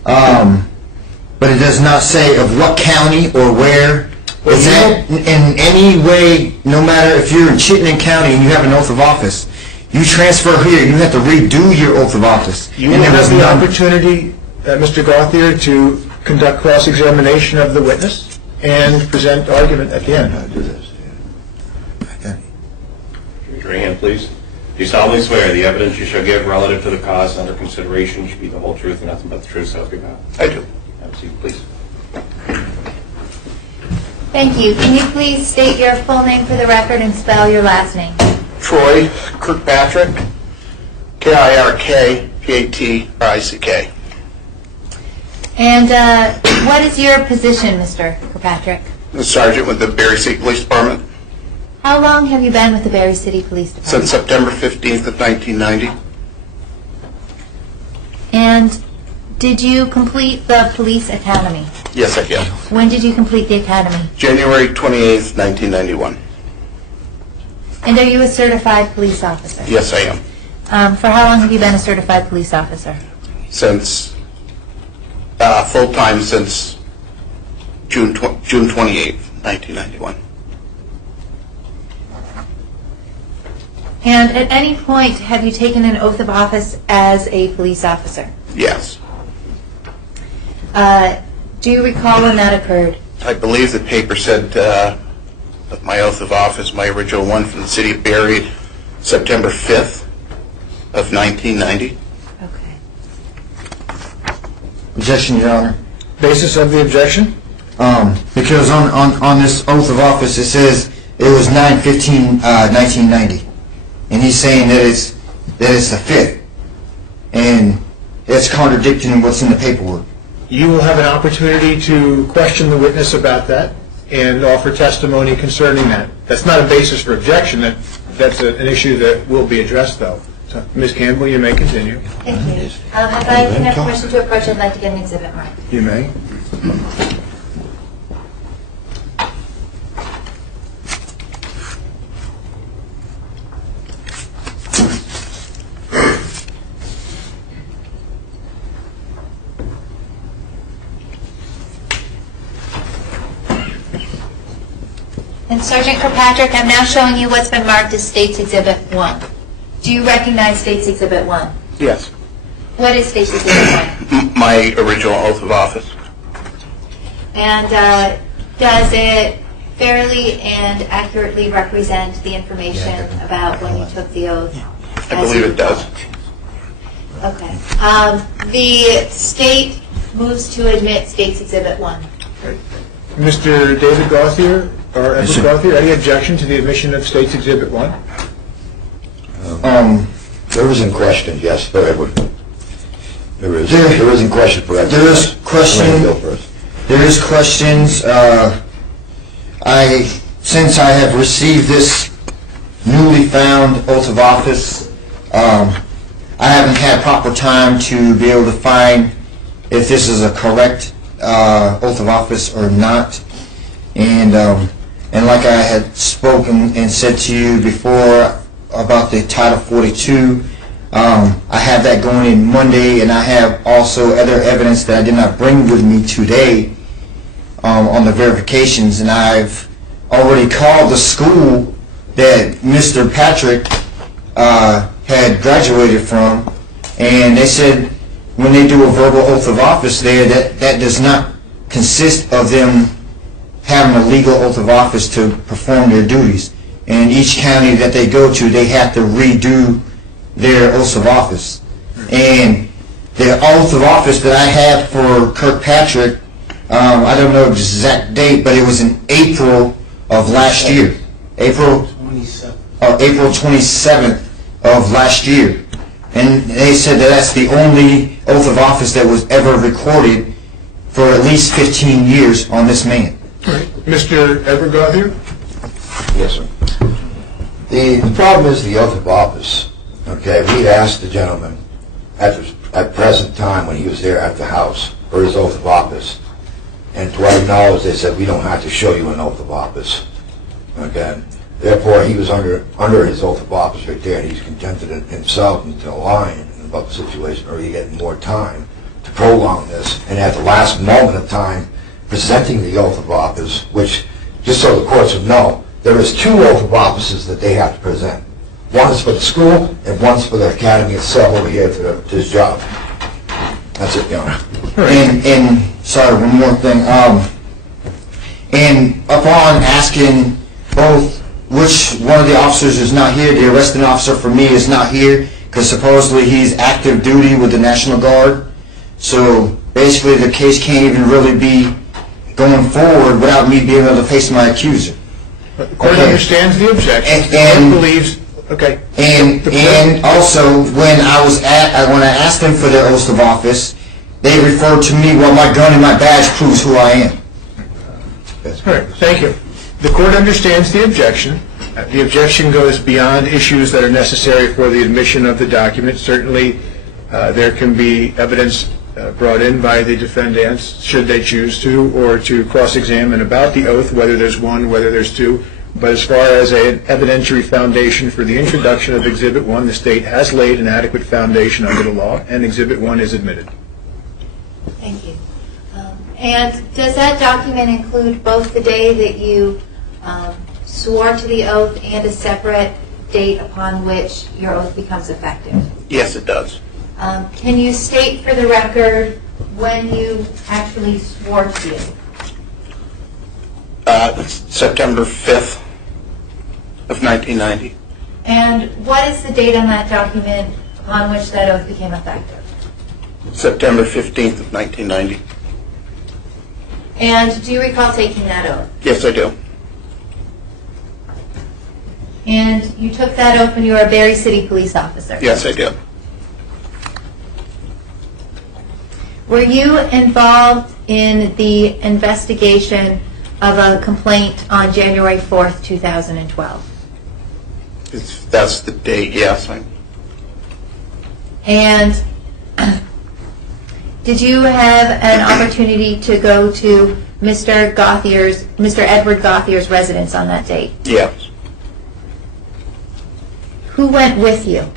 but it does not say of what county or where. Is that in any way, no matter if you're in Chittenden County and you have an oath of office, you transfer here, you have to redo your oath of office. You will have the opportunity, Mr. Gauthier, to conduct cross-examination of the witness and present argument at the end. please. Do you solemnly swear the evidence you shall give relative to the cause under consideration should be the whole truth and nothing but the truth, so help you God? I do. Have a seat, please. Thank you. Can you please state your full name for the record and spell your last name? Troy Kirkpatrick, Kirkpatrick. And what is your position, Mr. Kirkpatrick? The sergeant with the Berry City Police Department How long have you been with the Berry City Police Department? since September 15th of 1990. And did you complete the police academy? Yes, I did. When did you complete the academy? January 28th, 1991. And are you a certified police officer? Yes, I am. For how long have you been a certified police officer? Since full-time since June 28th, 1991. And at any point, have you taken an oath of office as a police officer? Yes. Do you recall when that occurred? I believe the paper said that my oath of office, my original one from the city of Berry, September 5th of 1990. Okay. Objection, Your Honor. Basis of the objection? Because on this oath of office it says it was 9/15/1990, and he's saying that it's the 5th, and it's contradicting what's in the paperwork. You will have an opportunity to question the witness about that and offer testimony concerning that. That's not a basis for objection. That's an issue that will be addressed, though. So, Ms. Campbell, you may continue. Thank you. If I can have permission to approach, I'd like to get an exhibit marked. You may. And Sergeant Kirkpatrick, I'm now showing you what's been marked as State's Exhibit 1. Do you recognize State's Exhibit 1? Yes. What is State's Exhibit 1? My original oath of office. And does it fairly and accurately represent the information about when you took the oath? I believe it does. Okay. The State moves to admit State's Exhibit 1. Mr. David Gauthier, or Edward Gauthier, any objection to the admission of State's Exhibit 1? There isn't question, yes, for Edward. There isn't question for Edward. There is question. There is questions. Since I have received this newly found oath of office, I haven't had proper time to be able to find if this is a correct oath of office or not. And like I had spoken and said to you before about the Title 42, I have that going in Monday, and I have also other evidence that I did not bring with me today on the verifications. And I've already called the school that Mr. Patrick had graduated from, and they said when they do a verbal oath of office there, that does not consist of them having a legal oath of office to perform their duties. And each county that they go to, they have to redo their oath of office. And the oath of office that I have for Kirkpatrick, I don't know the exact date, but it was in April of last year. April 27th of last year. And they said that that's the only oath of office that was ever recorded for at least 15 years on this man. All right. Mr. Edward Gauthier? Yes, sir. The problem is the oath of office. Okay, we asked the gentleman at present time when he was there at the house for his oath of office. And to our knowledge, they said, we don't have to show you an oath of office. Okay? Therefore, he was under his oath of office right there, and he's contented himself into lying about the situation, or he get more time to prolong this. And at the last moment of time, presenting the oath of office, which, just so the courts would know, there is 2 oath of offices that they have to present. One is for the school, and one's for the academy itself over here to his job. That's it, Your Honor. And sorry, one more thing. And upon asking both which one of the officers is not here. The arresting officer for me is not here because supposedly he's active duty with the National Guard. So basically the case can't even really be going forward without me being able to face my accuser. The court understands the objection. And believes. Okay. And also when I asked them for their oath of office, they referred to me, well, my gun and my badge proves who I am. All right. Thank you. The court understands the objection. The objection goes beyond issues that are necessary for the admission of the document. Certainly, there can be evidence brought in by the defendants, should they choose to, or to cross-examine about the oath, whether there's one, whether there's two. But as far as an evidentiary foundation for the introduction of Exhibit 1, the state has laid an adequate foundation under the law, and Exhibit 1 is admitted. Thank you. And does that document include both the day that you swore to the oath and a separate date upon which your oath becomes effective? Yes, it does. Can you state for the record when you actually swore to the oath? September 5th of 1990. And what is the date on that document upon which that oath became effective? September 15th of 1990. And do you recall taking that oath? Yes, I do. And you took that oath when you were a Berry City police officer? Yes, I do. Were you involved in the investigation of a complaint on January 4th, 2012? That's the date, yes. And did you have an opportunity to go to Mr. Edward Gauthier's residence on that date? Yes. Who went with you?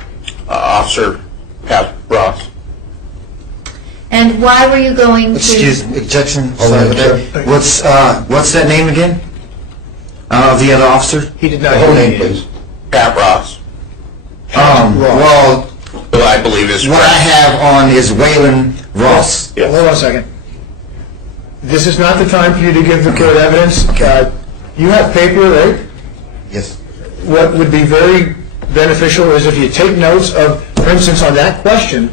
Officer Pat Ross. And why were you going to... Excuse me, objection. What's that name again? The other officer? He did not. The whole name, please. Pat Ross. Well, I believe is what I have on is Waylon Ross. Yes. Hold on a second. This is not the time for you to give the court evidence. You have paper, right? Yes. What would be very beneficial is if you take notes of, for instance, on that question,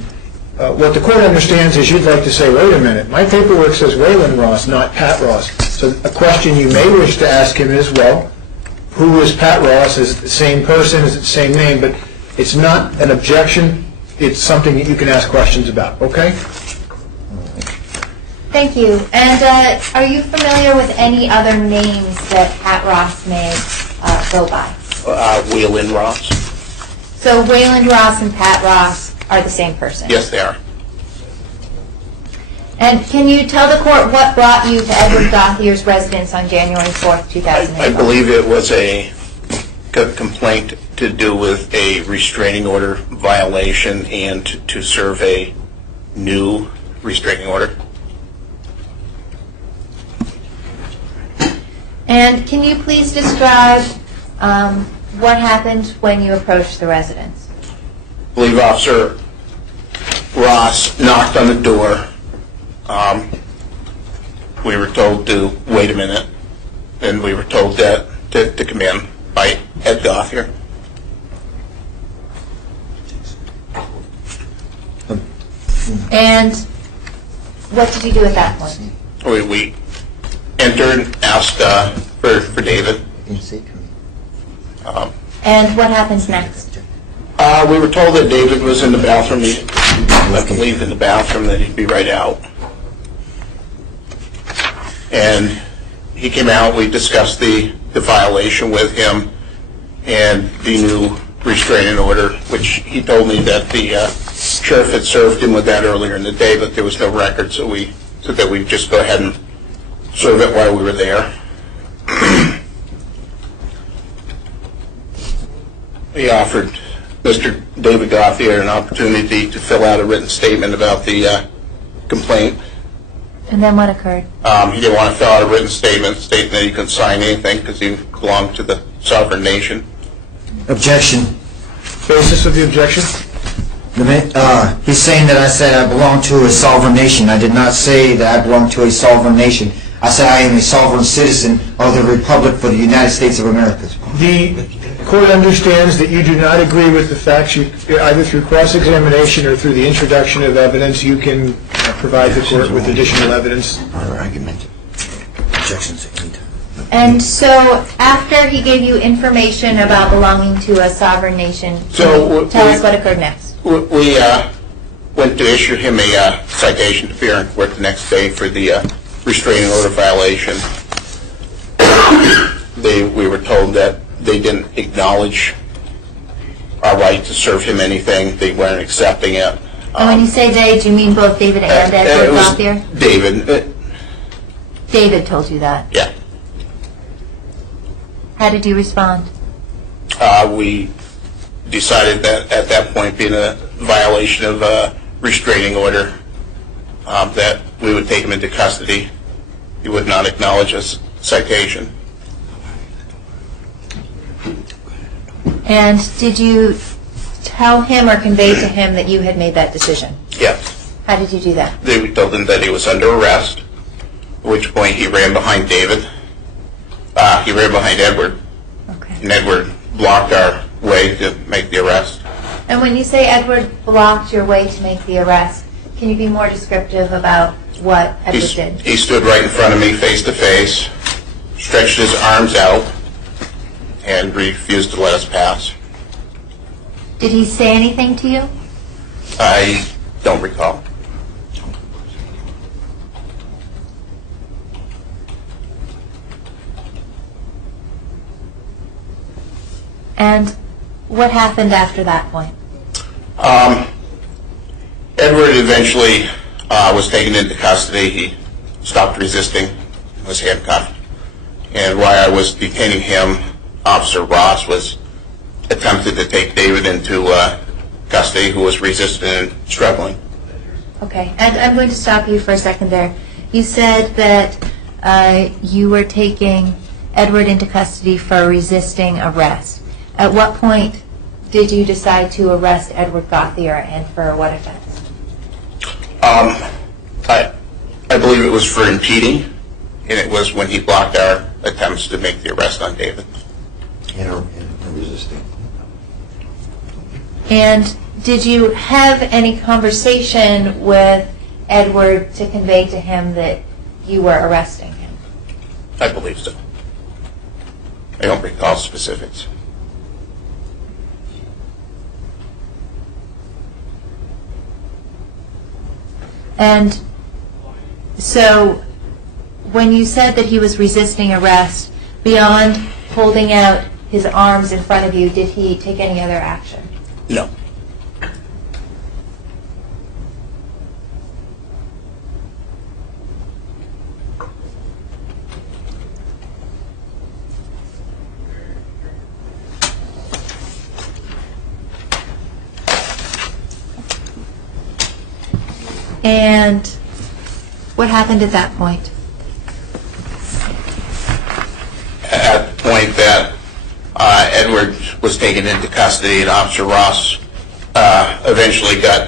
what the court understands is you'd like to say, wait a minute, my paperwork says Waylon Ross, not Pat Ross. So a question you may wish to ask him is, well, who is Pat Ross? Is it the same person? Is it the same name? But it's not an objection. It's something that you can ask questions about, okay? Thank you. And are you familiar with any other names that Pat Ross may go by? Waylon Ross. So Waylon Ross and Pat Ross are the same person? Yes, they are. And can you tell the court what brought you to Edward Gauthier's residence on January 4th, 2012? I believe it was a complaint to do with a restraining order violation and to serve a new restraining order. And can you please describe what happened when you approached the residence? I believe Officer Ross knocked on the door. We were told to wait a minute, and we were told that to come in by Ed Gauthier. And what did you do at that point? We entered, asked for David. And what happens next? We were told that David was in the bathroom. He left to leave in the bathroom, that he'd be right out. And he came out. We discussed the violation with him and the new restraining order, which he told me that the sheriff had served him with that earlier in the day, but there was no record, so we said that we'd just go ahead and serve it while we were there. We offered Mr. David Gauthier an opportunity to fill out a written statement about the complaint. And then what occurred? He didn't want to fill out a written statement stating that he couldn't sign anything because he belonged to the sovereign nation. Objection. Basis of the objection? He's saying that I said I belong to a sovereign nation. I did not say that I belong to a sovereign nation. I said I am a sovereign citizen of the Republic for the United States of America. The court understands that you do not agree with the facts. Either through cross-examination or through the introduction of evidence, you can provide the court with additional evidence. And so, after he gave you information about belonging to a sovereign nation, tell us what occurred next. We went to issue him a citation to appear in court the next day for the restraining order violation. We were told that they didn't acknowledge our right to serve him anything. They weren't accepting it. And when you say they, do you mean both David and Edward Gauthier? David. David told you that? Yeah. How did you respond? We decided that at that point, being a violation of a restraining order, that we would take him into custody. He would not acknowledge a citation. And did you tell him or convey to him that you had made that decision? Yes. How did you do that? They told him that he was under arrest, at which point he ran behind David. He ran behind Edward. Okay. And Edward blocked our way to make the arrest. And when you say Edward blocked your way to make the arrest, can you be more descriptive about what Edward did? He stood right in front of me face to face, stretched his arms out, and refused to let us pass. Did he say anything to you? I don't recall. And what happened after that point? Edward eventually was taken into custody. He stopped resisting, was handcuffed. And while I was detaining him, Officer Ross was attempted to take David into custody, who was resisting and struggling. Okay, and I'm going to stop you for a second there. You said that you were taking Edward into custody for resisting arrest. At what point did you decide to arrest Edward Gauthier, and for what offense? I believe it was for impeding, and it was when he blocked our attempts to make the arrest on David. And resisting. And did you have any conversation with Edward to convey to him that you were arresting him? I believe so. I don't recall specifics. And so when you said that he was resisting arrest, beyond holding out his arms in front of you, did he take any other action? No. And what happened at that point? At the point that Edward was taken into custody and Officer Ross eventually got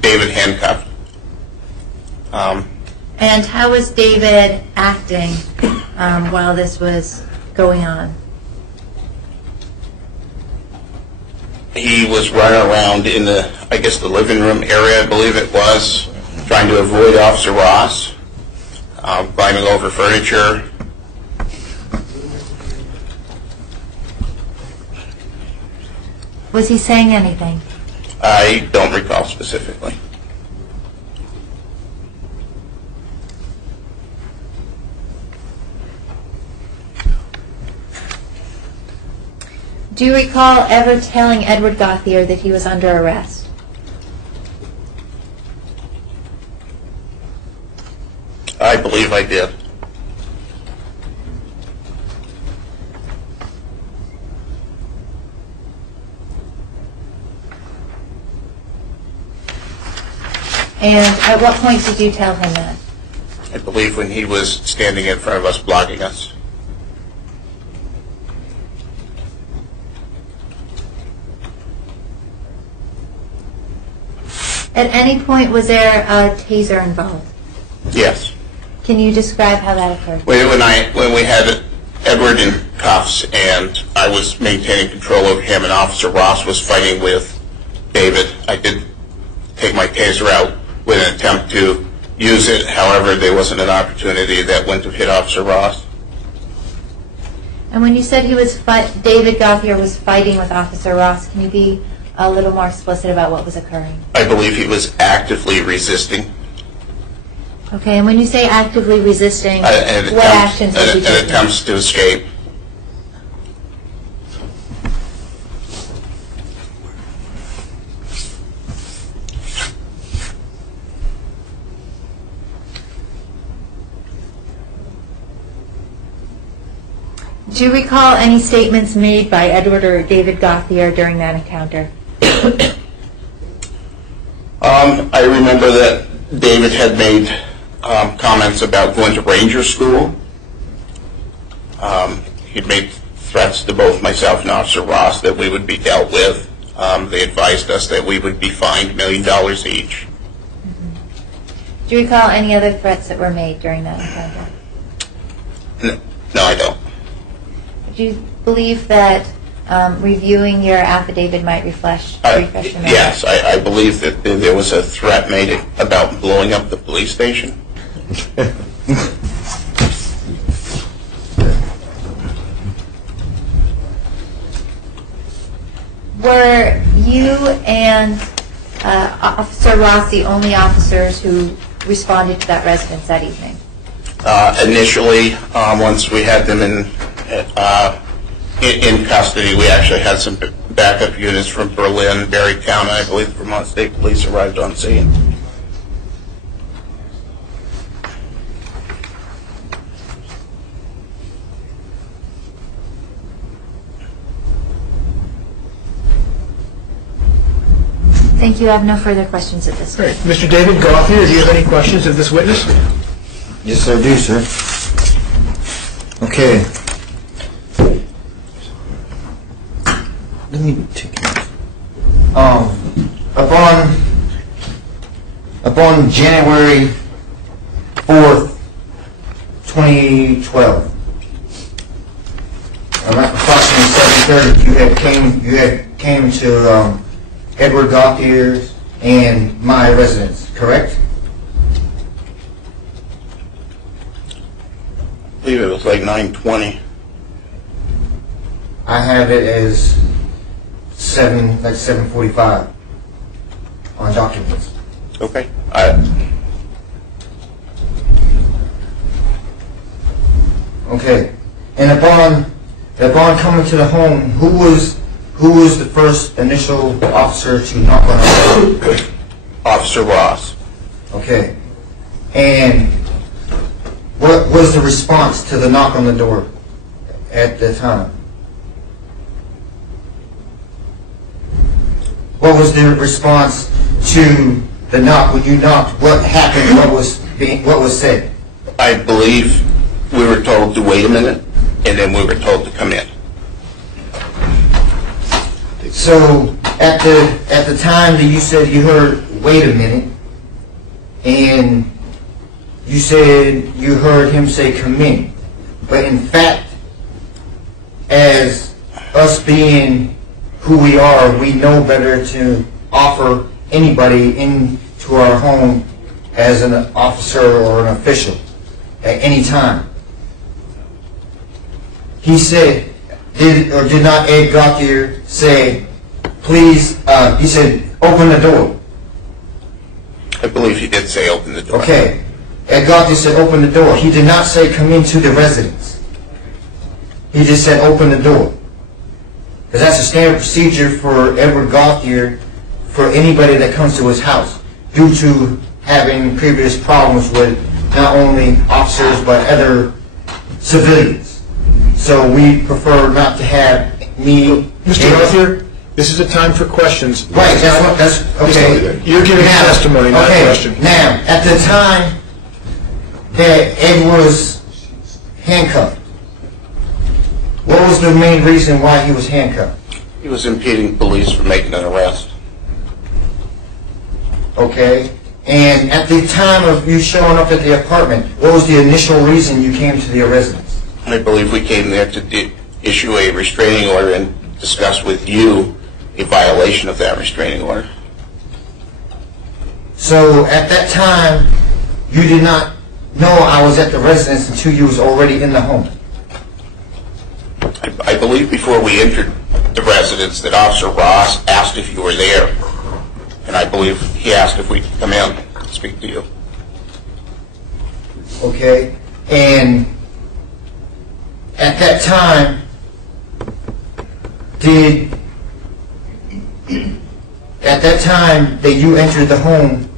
David handcuffed. And how was David acting while this was going on? He was running around in the living room area, I believe it was, trying to avoid Officer Ross, climbing over furniture. Was he saying anything? I don't recall specifically. Do you recall ever telling Edward Gauthier that he was under arrest? I believe I did. And at what point did you tell him that? I believe when he was standing in front of us blocking us. At any point was there a taser involved? Yes. Can you describe how that occurred? When we had Edward in cuffs, and I was maintaining control over him, and Officer Ross was fighting with David. I did take my taser out with an attempt to use it. However, there wasn't an opportunity that went to hit Officer Ross. And when you said David Gauthier was fighting with Officer Ross, can you be a little more explicit about what was occurring? I believe he was actively resisting. Okay, and when you say actively resisting, what actions was he taking? An attempts to escape. Do you recall any statements made by Edward or David Gauthier during that encounter? I remember that David had made comments about going to Ranger School. He'd made threats to both myself and Officer Ross that we would be dealt with. They advised us that we would be fined $1 million each. Do you recall any other threats that were made during that encounter? No, I don't. Do you believe that reviewing your affidavit might refresh your memory? Yes, I believe that there was a threat made about blowing up the police station. Were you and Officer Ross the only officers who responded to that residence that evening? Initially, once we had them in custody, we actually had some backup units from Berlin, Barrytown, and I believe the Vermont State Police arrived on scene. Thank you. I have no further questions at this time. Great. Mr. David Gauthier, do you have any questions of this witness? Yes, I do, sir. Okay. Let me take it. Upon January 4th, 2012, around approximately 7:30, you had came to Edward Gauthier's and my residence, correct? I believe it was like 9:20. I have it as 7:45 on documents. Okay. Okay. And upon coming to the home, who was the first initial officer to knock on the door? Officer Ross. Okay. And what was the response to the knock on the door at the time? What was the response to the knock when you knocked? What happened? What was said? I believe we were told to wait a minute, and then we were told to come in. So at the time that you said you heard wait a minute, and you said you heard him say come in, but in fact, as us being who we are, we know better to offer anybody into our home as an officer or an official at any time. He said, did not Ed Gauthier say, please, he said, open the door? I believe he did say open the door. Okay. Ed Gauthier said open the door. He did not say come into the residence. He just said open the door. Because that's a standard procedure for Edward Gauthier for anybody that comes to his house due to having previous problems with not only officers but other civilians. So we prefer not to have me... Mr. Gauthier, this is a time for questions. Right, that's okay. You're giving testimony, not a question. Now, at the time that Ed was handcuffed, what was the main reason why he was handcuffed? He was impeding police from making an arrest. Okay. And at the time of you showing up at the apartment, what was the initial reason you came to the residence? I believe we came there to issue a restraining order and discuss with you a violation of that restraining order. So at that time, you did not know I was at the residence until you was already in the home? I believe before we entered the residence that Officer Ross asked if you were there, and I believe he asked if we could come in and speak to you. Okay, and at that time, that you entered the home,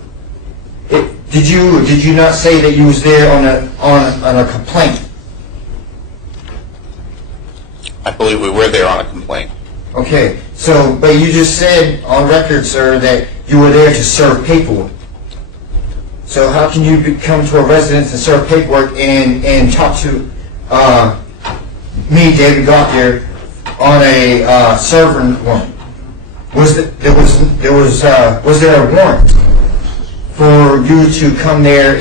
did you not say that you was there on a complaint? I believe we were there on a complaint. Okay, so, but you just said on record, sir, that you were there to serve paperwork. So how can you come to a residence and serve paperwork and talk to me, David Gauthier, on a servant warrant? Was there a warrant for you to come there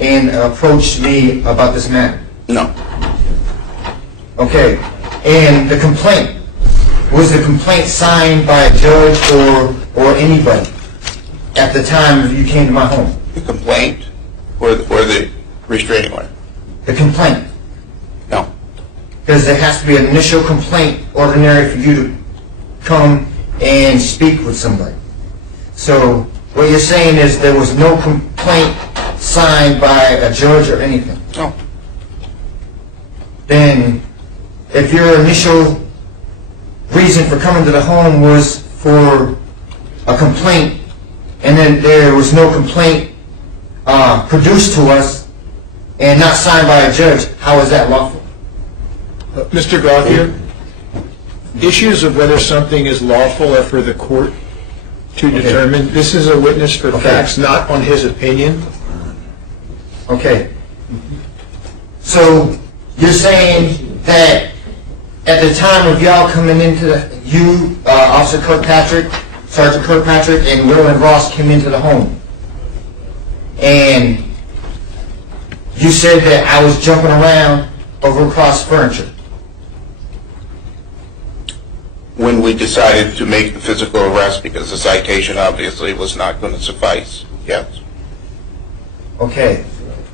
and approach me about this matter? No. Okay, and the complaint, was the complaint signed by a judge or anybody at the time you came to my home? The complaint or the restraining order? The complaint. No. Because there has to be an initial complaint ordinary for you to come and speak with somebody. So what you're saying is there was no complaint signed by a judge or anything? No. Then if your initial reason for coming to the home was for a complaint and then there was no complaint produced to us and not signed by a judge, how is that lawful? Mr. Gauthier, issues of whether something is lawful are for the court to determine. This is a witness for facts, not on his opinion. Okay. So you're saying that at the time of y'all coming into Officer Kirkpatrick, Sergeant Kirkpatrick, and Will Ross came into the home, and you said that I was jumping around over across furniture. When we decided to make the physical arrest because the citation obviously was not going to suffice, yes. Okay.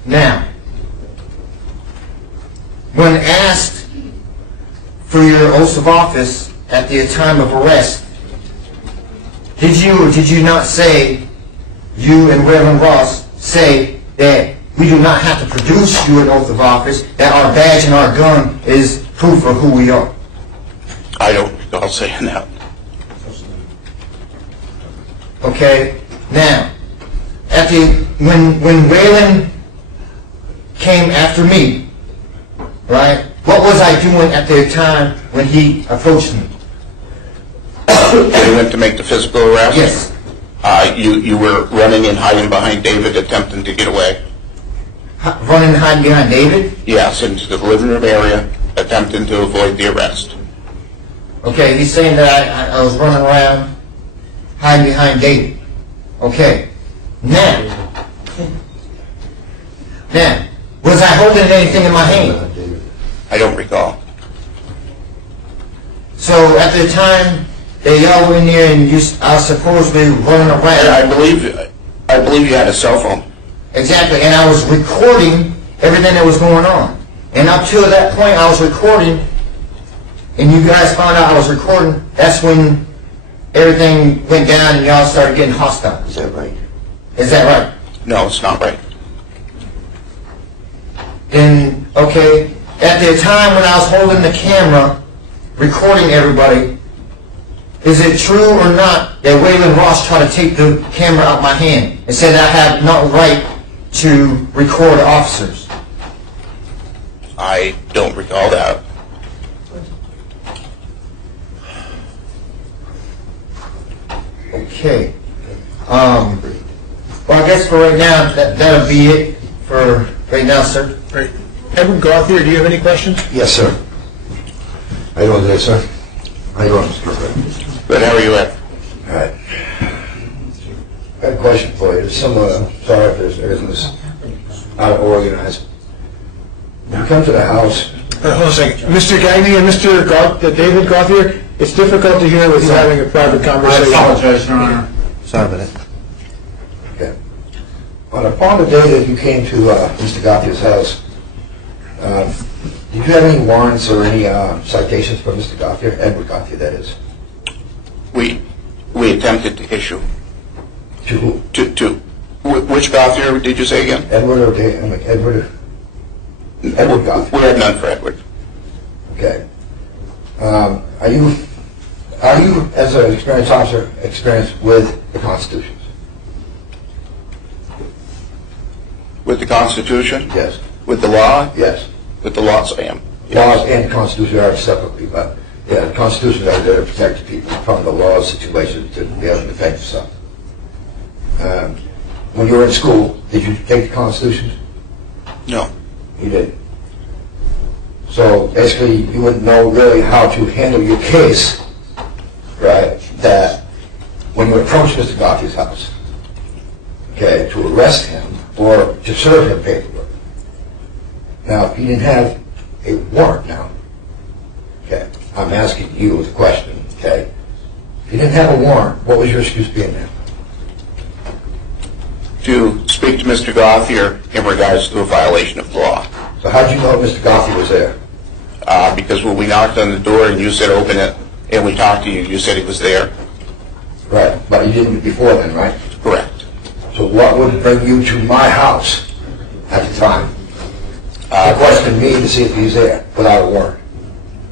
Now, when asked for your oath of office at the time of arrest, did you or did you not say, you and Reverend Ross say that we do not have to produce you an oath of office, that our badge and our gun is proof of who we are? I don't recall saying that. Okay. Now, when Waylon came after me, right? What was I doing at the time when he approached me? You went to make the physical arrest? Yes. You were running and hiding behind David, attempting to get away. Running and hiding behind David? Yes, into the living room area, attempting to avoid the arrest. Okay, he's saying that I was running around hiding behind David. Okay. Now, was I holding anything in my hand? I don't recall. So at the time that y'all were in there and I was supposedly running around. I believe you had a cell phone. Exactly, and I was recording everything that was going on. And up till that point I was recording, and you guys found out I was recording, that's when everything went down and y'all started getting hostile. Is that right? Is that right? No, it's not right. Then, okay, at the time when I was holding the camera, recording everybody, is it true or not that Waylon Ross tried to take the camera out of my hand and said I had no right to record officers? I don't recall that. Okay. Well, I guess for right now, that'll be it for right now, sir. Right. Edward Gauthier, do you have any questions? Yes, sir. How you doing today, sir? How you doing, Mr. Kirkpatrick? But how are you at? All right. I have a question for you. Sorry if everything is out of organized. When you come to the house Hold on a second. Mr. Gagny and Mr. David Gauthier, it's difficult to hear with you having a private conversation. I apologize, Your Honor. Sorry about it. Okay. Upon the day that you came to Mr. Gauthier's house, did you have any warrants or any citations for Mr. Gauthier? Edward Gauthier, that is. We attempted to issue. To who? To which Gauthier did you say again? Edward or Edward? Edward Gauthier. We had none for Edward. Okay. Are you, as an experienced officer, experienced with the Constitution? With the Constitution? Yes. With the law? Yes. With the laws, I am. Laws and the Constitution are separately, but yeah, the Constitution is there to protect people from the laws, situations, to be able to defend yourself. When you were in school, did you take the Constitution? No. You did. So basically, you wouldn't know really how to handle your case, right? That when you approach Mr. Gauthier's house, okay, to arrest him or to serve him paperwork. Now, if you didn't have a warrant now, okay, I'm asking you the question, okay? If you didn't have a warrant, what was your excuse being there? To speak to Mr. Gauthier in regards to a violation of law. So how did you know Mr. Gauthier was there? Because when we knocked on the door and you said open it, and we talked to you, you said he was there. Right, but you didn't before then, right? Correct. So what would bring you to my house at the time? To question me to see if he's there without a warrant?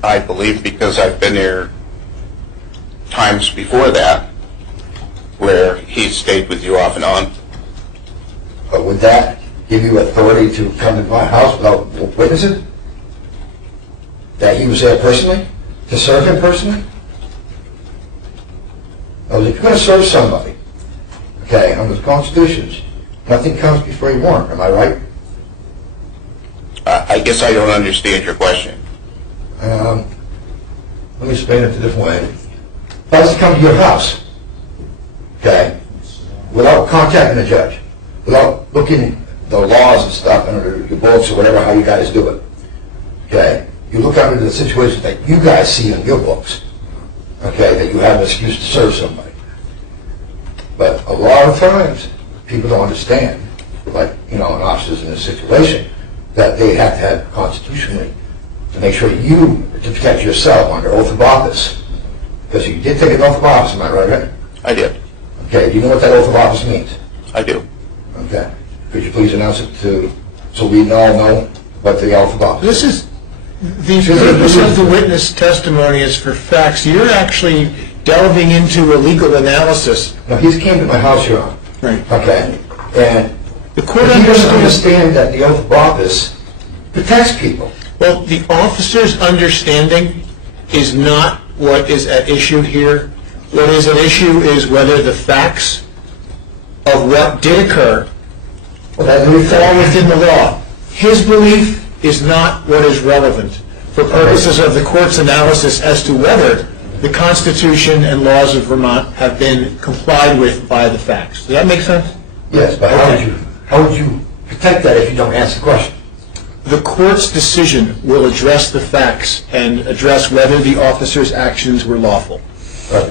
I believe because I've been there times before that where he stayed with you off and on. But would that give you authority to come to my house without witnesses? That he was there personally? To serve him personally? Now, if you're going to serve somebody, okay, under the Constitution, nothing comes before a warrant, am I right? I guess I don't understand your question. Let me explain it a different way. If I was to come to your house, okay, without contacting the judge, without looking at the laws and stuff under your books or whatever, how you guys do it, okay, you look under the situation that you guys see in your books, okay, that you have an excuse to serve somebody. But a lot of times, people don't understand, like, an officer's in a situation, that they have to have constitutionally to make sure to protect yourself under oath of office. Because you did take an oath of office, am I right? I did. Okay, do you know what that oath of office means? I do. Okay. Could you please announce it so we all know what the oath of office is? This is the purpose of the witness testimony is for facts. You're actually delving into a legal analysis. Now, he came to my house, Your Honor. Right. Okay. And the court he doesn't understand that the oath of office protects people. Well, the officer's understanding is not what is at issue here. What is at issue is whether the facts of what did occur fall within the law. His belief is not what is relevant for purposes of the court's analysis as to whether the Constitution and laws of Vermont have been complied with by the facts. Does that make sense? Yes, but how would you protect that if you don't answer the question? The court's decision will address the facts and address whether the officer's actions were lawful.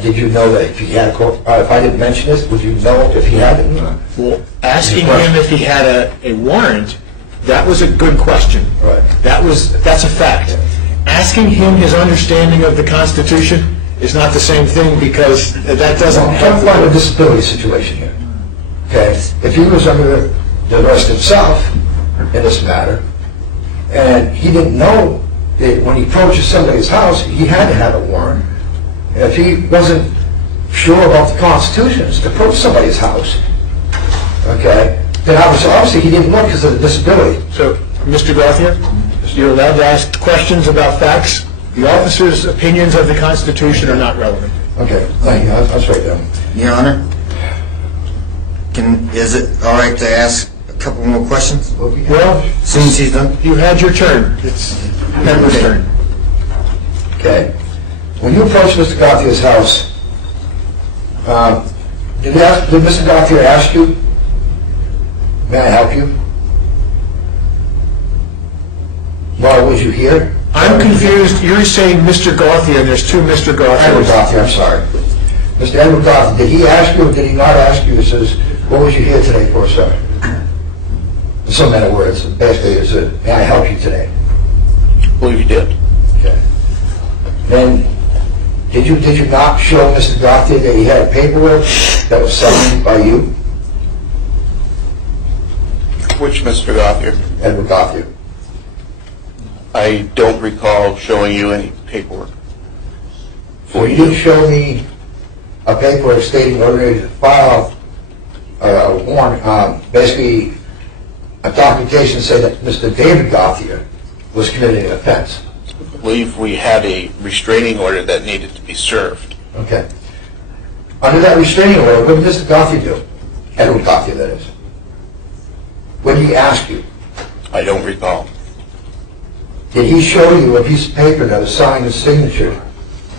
Did you know that if he had if I didn't mention this, would you know if he had it or not? Well, asking him if he had a warrant, that was a good question. Right. That's a fact. Asking him his understanding of the Constitution is not the same thing because that doesn't help. I'm talking about a disability situation here. Okay? If he was under the arrest himself in this matter, and he didn't know that when he approaches somebody's house, he had to have a warrant. If he wasn't sure about the Constitution to approach somebody's house, okay, then obviously he didn't know because of the disability. So, Mr. Gauthier, you're allowed to ask questions about facts. The officer's opinions of the Constitution are not relevant. Okay, thank you. I'll straight down. Your Honor, is it all right to ask a couple more questions? Well, As soon as he's done? you had your turn. It's member's turn. Okay. When you approached Mr. Gauthier's house, did Mr. Gauthier ask you, may I help you? Why was you here? I'm confused. You're saying Mr. Gauthier, and there's two Mr. Edward Gauthiers. Gauthier, I'm sorry. Mr. Edward Gauthier, did he ask you or did he not ask you? He says, what was you here today for, sir? In so many words, basically, he said, may I help you today? I believe you did. Okay. Then, did you not show Mr. Gauthier that he had paperwork that was signed by you? Which Mr. Gauthier? Edward Gauthier. I don't recall showing you any paperwork. So you did show me a paperwork stating order to file a warrant, basically a documentation saying that Mr. David Gauthier was committing an offense. I believe we had a restraining order that needed to be served. Okay. Under that restraining order, what did Mr. Gauthier do? Edward Gauthier, that is. What did he ask you? I don't recall. Did he show you a piece of paper that was signed and signature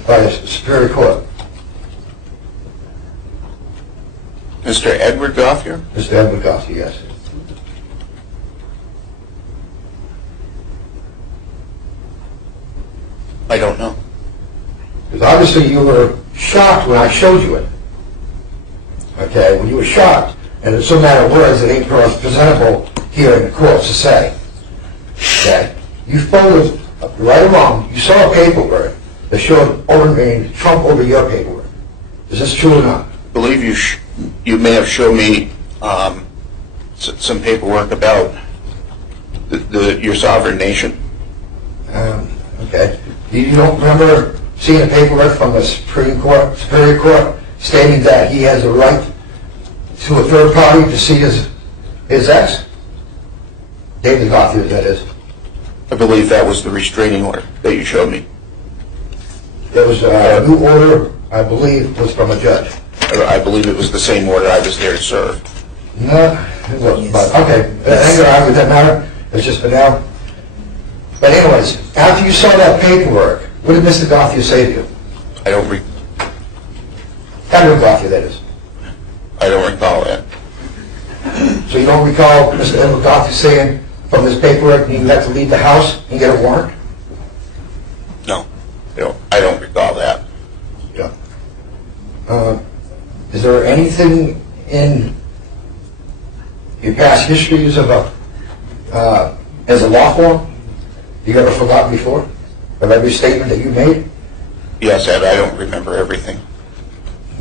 by a Superior Court? Mr. Edward Gauthier? Mr. Edward Gauthier, yes. I don't know. Because obviously you were shocked when I showed you it. Okay, when you were shocked, and it's a matter of words that ain't presentable here in the courts to say. Okay, you folded right along, you saw a paperwork that showed Trump over your paperwork. Is this true or not? I believe you may have shown me some paperwork about your sovereign nation. Okay. You don't remember seeing a paperwork from the Superior Court stating that he has a right to a third party to see his ex? David Gauthier, that is. I believe that was the restraining order that you showed me. There was a new order, I believe, was from a judge. I believe it was the same order I was there to serve. No, it wasn't. But okay, anyway, that matter. It's just for now. But anyways, after you saw that paperwork, what did Mr. Gauthier say to you? I don't Edward Gauthier, that is. I don't recall that. So you don't recall Mr. Edward Gauthier saying from this paperwork you had to leave the house and get a warrant? No, I don't recall that. Yeah. Is there anything in your past histories of as a law firm you ever forgotten before? Of every statement that you made? Yes, Ed, I don't remember everything.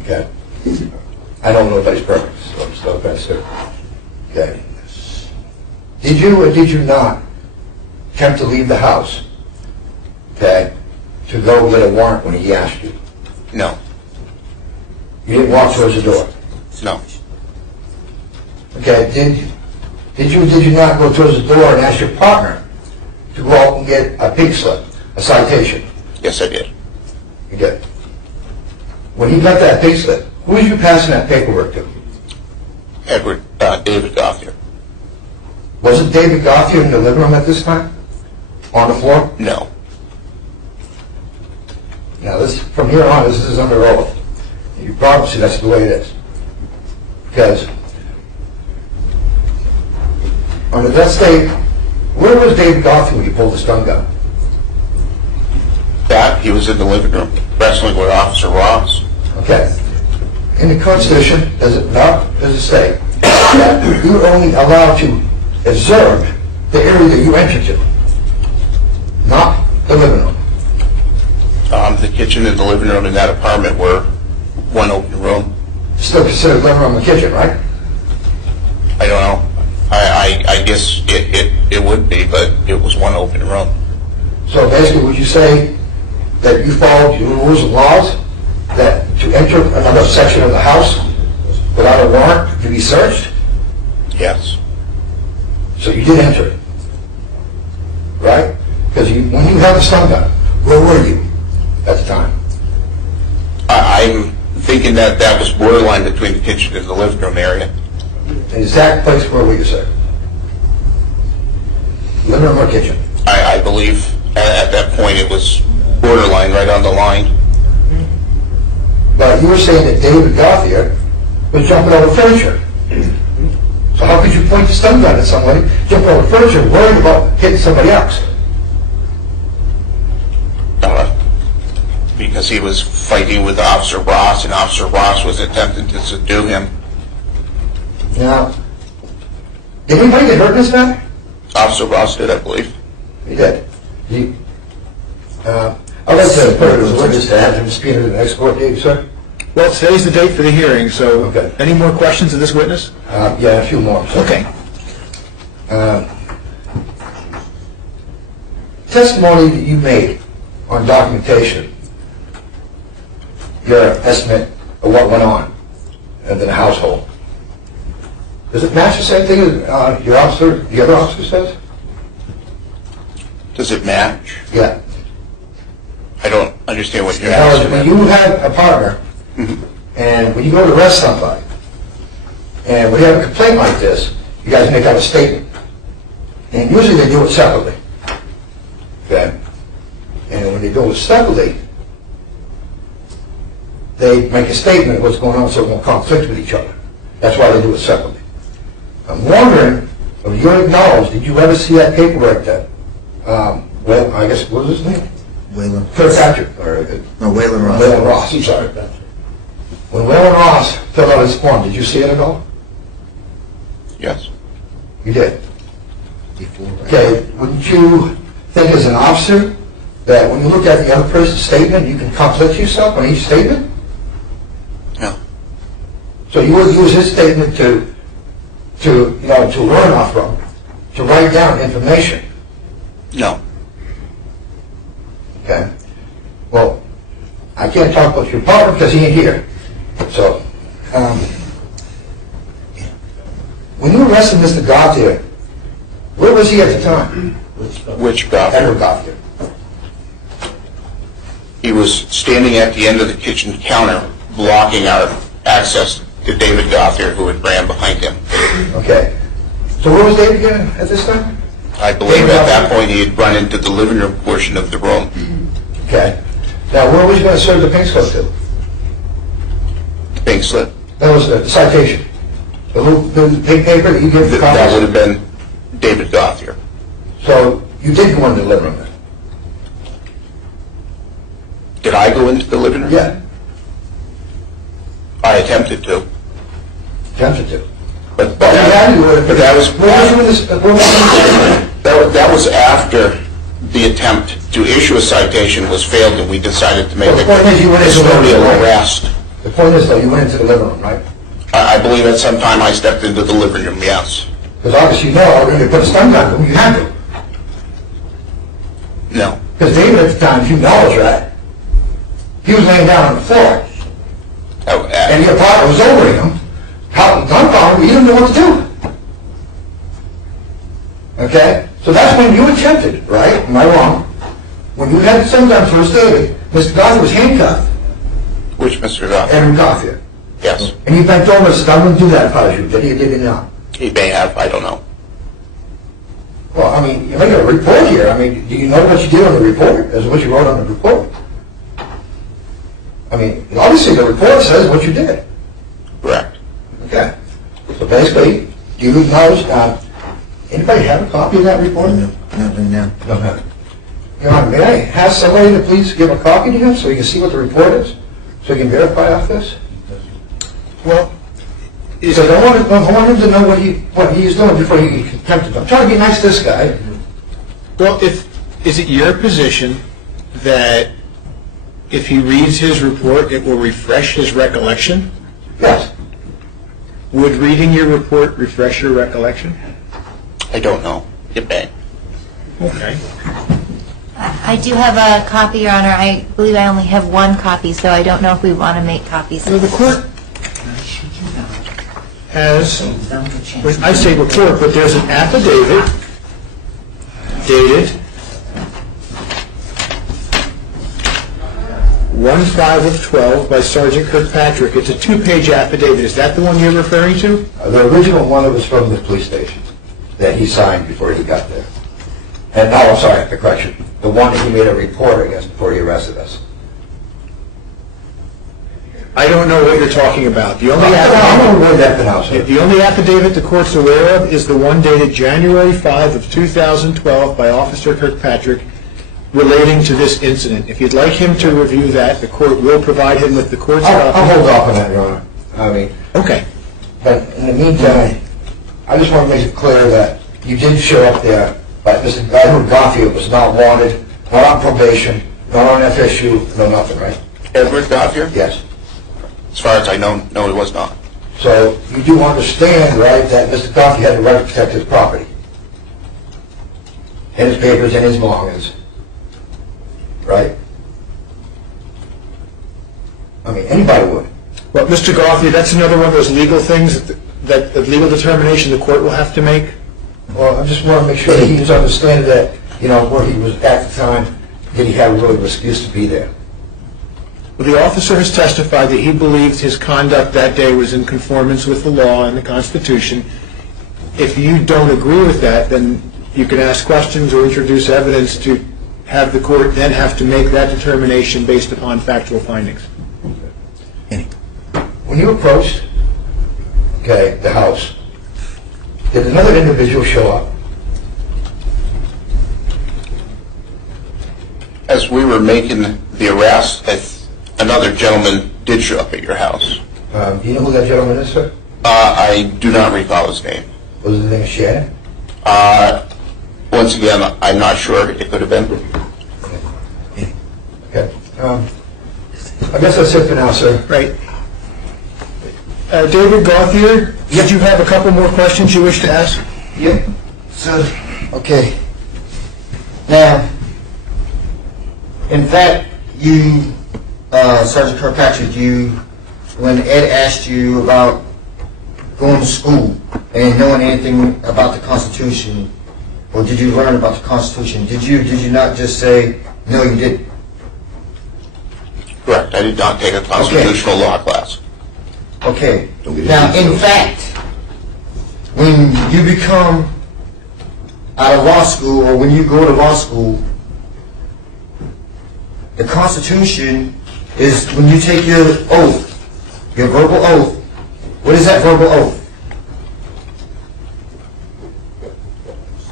Okay. I don't know nobody's perfect, so I'm still going to say. Okay. Did you or did you not attempt to leave the house, okay, to go get a warrant when he asked you? No. You didn't walk towards the door? No. Okay, did you not go towards the door and ask your partner to go out and get a pink slip, a citation? Yes, I did. You did. When he got that pink slip, who was you passing that paperwork to? David Gauthier. Wasn't David Gauthier in the living room at this time? On the floor? No. Now, this from here on, this is under oath. You probably see that's the way it is. Because under that state, where was David Gauthier when you pulled the stun gun? He was in the living room wrestling with Officer Ross. Okay. In the Constitution, does it say that you're only allowed to observe the area that you enter to, not the living room? The kitchen and the living room in that apartment were one open room. Still considered living room and kitchen, right? I don't know. I guess it would be, but it was one open room. So basically, would you say that you followed your rules and laws that to enter another section of the house without a warrant to be searched? Yes. So you did enter it, right? Because when you had the stun gun, where were you at the time? I'm thinking that was borderline between the kitchen and the living room area. The exact place where were you, sir? Living room or kitchen? I believe at that point it was borderline, right on the line. But you were saying that David Gauthier was jumping over furniture. So how could you point the stun gun at somebody, jump over furniture, worried about hitting somebody else? because he was fighting with Officer Ross, and Officer Ross was attempting to subdue him. Now, did anybody get hurt in this matter? Officer Ross did, I believe. He did. I'd like to put it as a witness to have him speak to the next court date, sir. Well, today's the date for the hearing, so Okay. Any more questions of this witness? Yeah, a few more. Sir. Okay. Testimony that you made on documentation, your estimate of what went on in the household, does it match the same thing as your officer, the other officer says? Does it match? Yeah. I don't understand what you're Because asking. when you have a partner, and when you go to arrest somebody, and when you have a complaint like this, you guys make out a statement. And usually they do it separately. Okay? And when they do it separately, they make a statement of what's going on so it won't conflict with each other. That's why they do it separately. I'm wondering, if you acknowledge, did you ever see that paperwork that, well, I guess, what was his name? Waylon. Kirkpatrick, No, Waylon Ross. Waylon Ross, I'm sorry. When Waylon Ross filled out his form, did you see it at all? Yes. You did? Before, right? Okay, wouldn't you think as an officer that when you look at the other person's statement, you can conflict yourself on each statement? No. So you would use his statement to learn off from, to write down information? No. Okay. Well, I can't talk about your partner because he ain't here. So, when you arrested Mr. Gauthier, where was he at the time? Which Gauthier? Edward Gauthier. He was standing at the end of the kitchen counter, blocking our access to David Gauthier, who had ran behind him. Okay. So where was David again at this time? I believe at that point he had run into the living room portion of the room. Okay. Now, where was you going to serve the pink slip to? The pink slip? That was the citation. The pink paper that you gave the That would cops? have been David Gauthier. So you did go into the living room then? Did I go into the living room? Yeah. I attempted to. Attempted to. But But that was where was you in this? that was after the attempt to issue a citation was failed, and we decided to make Well, the point is you went a into the living custodial room, right? arrest. The point is, though, you went into the living room, right? I believe at some time I stepped into the living room, yes. Because obviously you know when you put a stun gun on him, you had to. No. Because David at the time, if you know, right? He was laying down on the floor. And your partner was over him. How the gun found him, he didn't know what to do. Okay? So that's when you attempted, right? Am I wrong? When you had the stun gun first David, Mr. Gauthier was handcuffed. Which Mr. Gauthier? Edward Gauthier. Yes. And he bent over and said, I wouldn't do that if I was you. Did he or did he not? He may have, I don't know. Well, I mean, you're making a report here. I mean, do you know what you did on the report as what you wrote on the report? I mean, obviously the report says what you did. Correct. Okay. So basically, do you acknowledge, anybody have a copy of that report? No. Don't have it. Your Honor, may I have somebody to please give a copy to him so he can see what the report is? So he can verify off this? Well, So I want him to know what he's doing before he attempted to. I'm trying to be nice to this guy. well, is it your position that if he reads his report, it will refresh his recollection? Yes. Would reading your report refresh your recollection? I don't know. It may. Okay. I do have a copy, Your Honor. I believe I only have one copy, so I don't know if we want to make copies. So the court has, when I say report, but there's an affidavit dated 1/5/12 by Sergeant Kirkpatrick. It's a 2-page affidavit. Is that the one you're referring to? The original one that was from the police station that he signed before he got there. And no, I'm sorry, the correction. The one that he made a report against before he arrested us. I don't know what you're talking about. The only I'm affidavit, going to avoid that for now, sir. the only affidavit the court's aware of is the one dated January 5 of 2012 by Officer Kirkpatrick, relating to this incident. If you'd like him to review that, the court will provide him with the court's I'll copy. hold off on that, Your Honor. I mean, Okay. but in the meantime, I just want to make it clear that you did show up there, but Mr. Edward Garfield was not wanted, not on probation, not on FSU, no nothing, right? Edward Gothier? Yes. As far as I know, no, he was not. So you do understand, right, that Mr. Garfield had the right to protect his property, and his papers and his belongings, right? I mean, anybody would. Well, Mr. Gothier, that's another one of those legal things that the legal determination the court will have to make. Well, I just want to make sure that he was understanding that, you know, where he was at the time, that he had a really excuse to be there. Well, the officer has testified that he believed his conduct that day was in conformance with the law and the Constitution. If you don't agree with that, then you can ask questions or introduce evidence to have the court then have to make that determination based upon factual findings. When you approached, okay, the house, did another individual show up? As we were making the arrest, another gentleman did show up at your house. Do you know who that gentleman is, sir? I do not recall his name. Was his name Shannon? Once again, I'm not sure. It could have been. Okay. I guess that's it for now, sir. Right. David Gothier, did you have a couple more questions you wish to ask? Yep. So, okay. Now, in fact, you, Sergeant Kirkpatrick, when Ed asked you about going to school and knowing anything about the Constitution, or did you learn about the Constitution? Did you not just say, no, you didn't? Correct. I did not take a constitutional law class. Okay. Now, in fact, when you become out of law school, or when you go to law school, the Constitution is when you take your oath, your verbal oath. What is that verbal oath?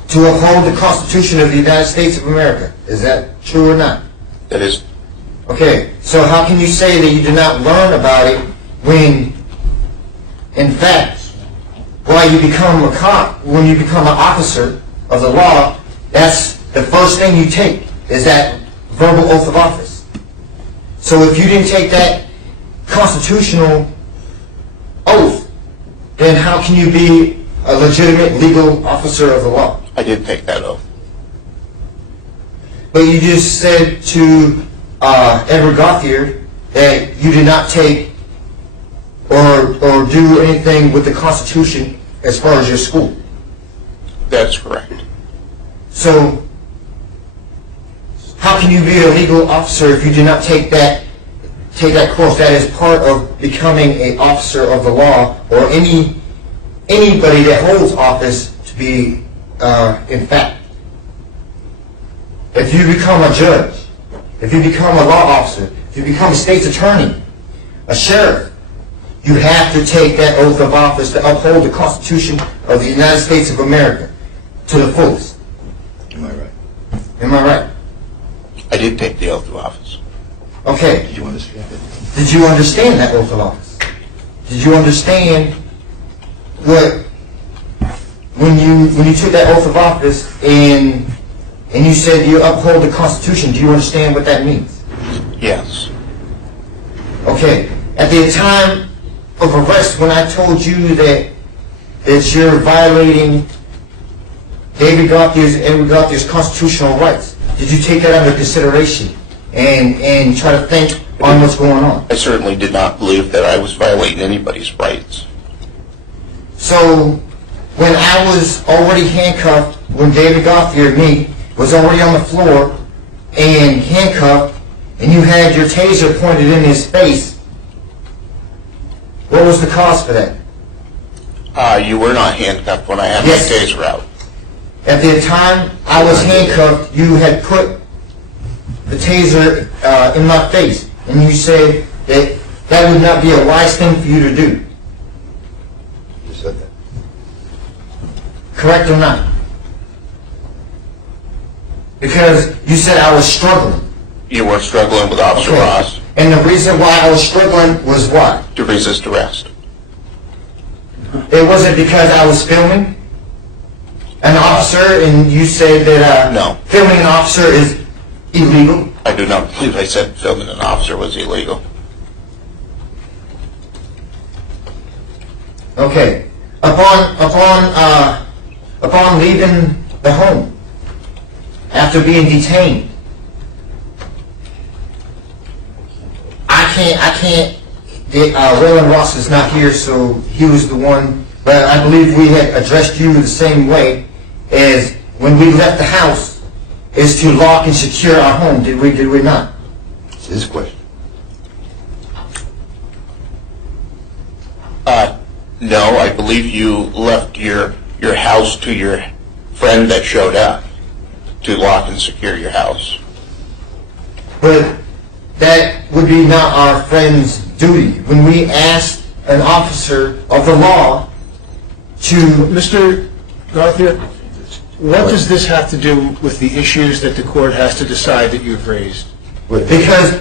To uphold the Constitution of the United States of America. Is that true or not? That is. Okay, so how can you say that you did not learn about it when, in fact, while you become a cop, when you become an officer of the law, that's the first thing you take, is that verbal oath of office. So if you didn't take that constitutional oath, then how can you be a legitimate legal officer of the law? I did take that oath. But you just said to Edward Gothier that you did not take or do anything with the Constitution as far as your school. That's correct. So how can you be a legal officer if you do not take that course? That is part of becoming an officer of the law, or anybody that holds office to be in fact. If you become a judge, if you become a law officer, if you become a state's attorney, a sheriff, you have to take that oath of office to uphold the Constitution of the United States of America to the fullest. Am I right? Am I right? I did take the oath of office. Okay. Did you understand it? Did you understand that oath of office? Did you understand when you took that oath of office and you said you uphold the Constitution, do you understand what that means? Yes. Okay. At the time of arrest, when I told you that you're violating David Gauthier's and Edward Gauthier's constitutional rights, did you take that under consideration and try to think on what's going on? I certainly did not believe that I was violating anybody's rights. So when I was already handcuffed, when David Gauthier and me was already on the floor and handcuffed, and you had your taser pointed in his face, what was the cause for that? You were not handcuffed when I had Yes. my taser out. At the time I was handcuffed, you had put the taser in my face, and you said that that would not be a wise thing for you to do. You said that. Correct or not? Because you said I was struggling. You were struggling with Officer Ross And the reason why I was struggling was what? to resist arrest. It wasn't because I was filming an officer, and you said that No. filming an officer is illegal. I do not believe I said filming an officer was illegal. Okay. Upon leaving the home after being detained, I can't. Waylon Ross is not here, so he was the one. But I believe we had addressed you the same way as when we left the house, is to lock and secure our home. Did we not? It's his question. No, I believe you left your house to your friend that showed up to lock and secure your house. But that would be not our friend's duty. When we asked an officer of the law to... Mr. Garfield, what does this have to do with the issues that the court has to decide that you've raised? Because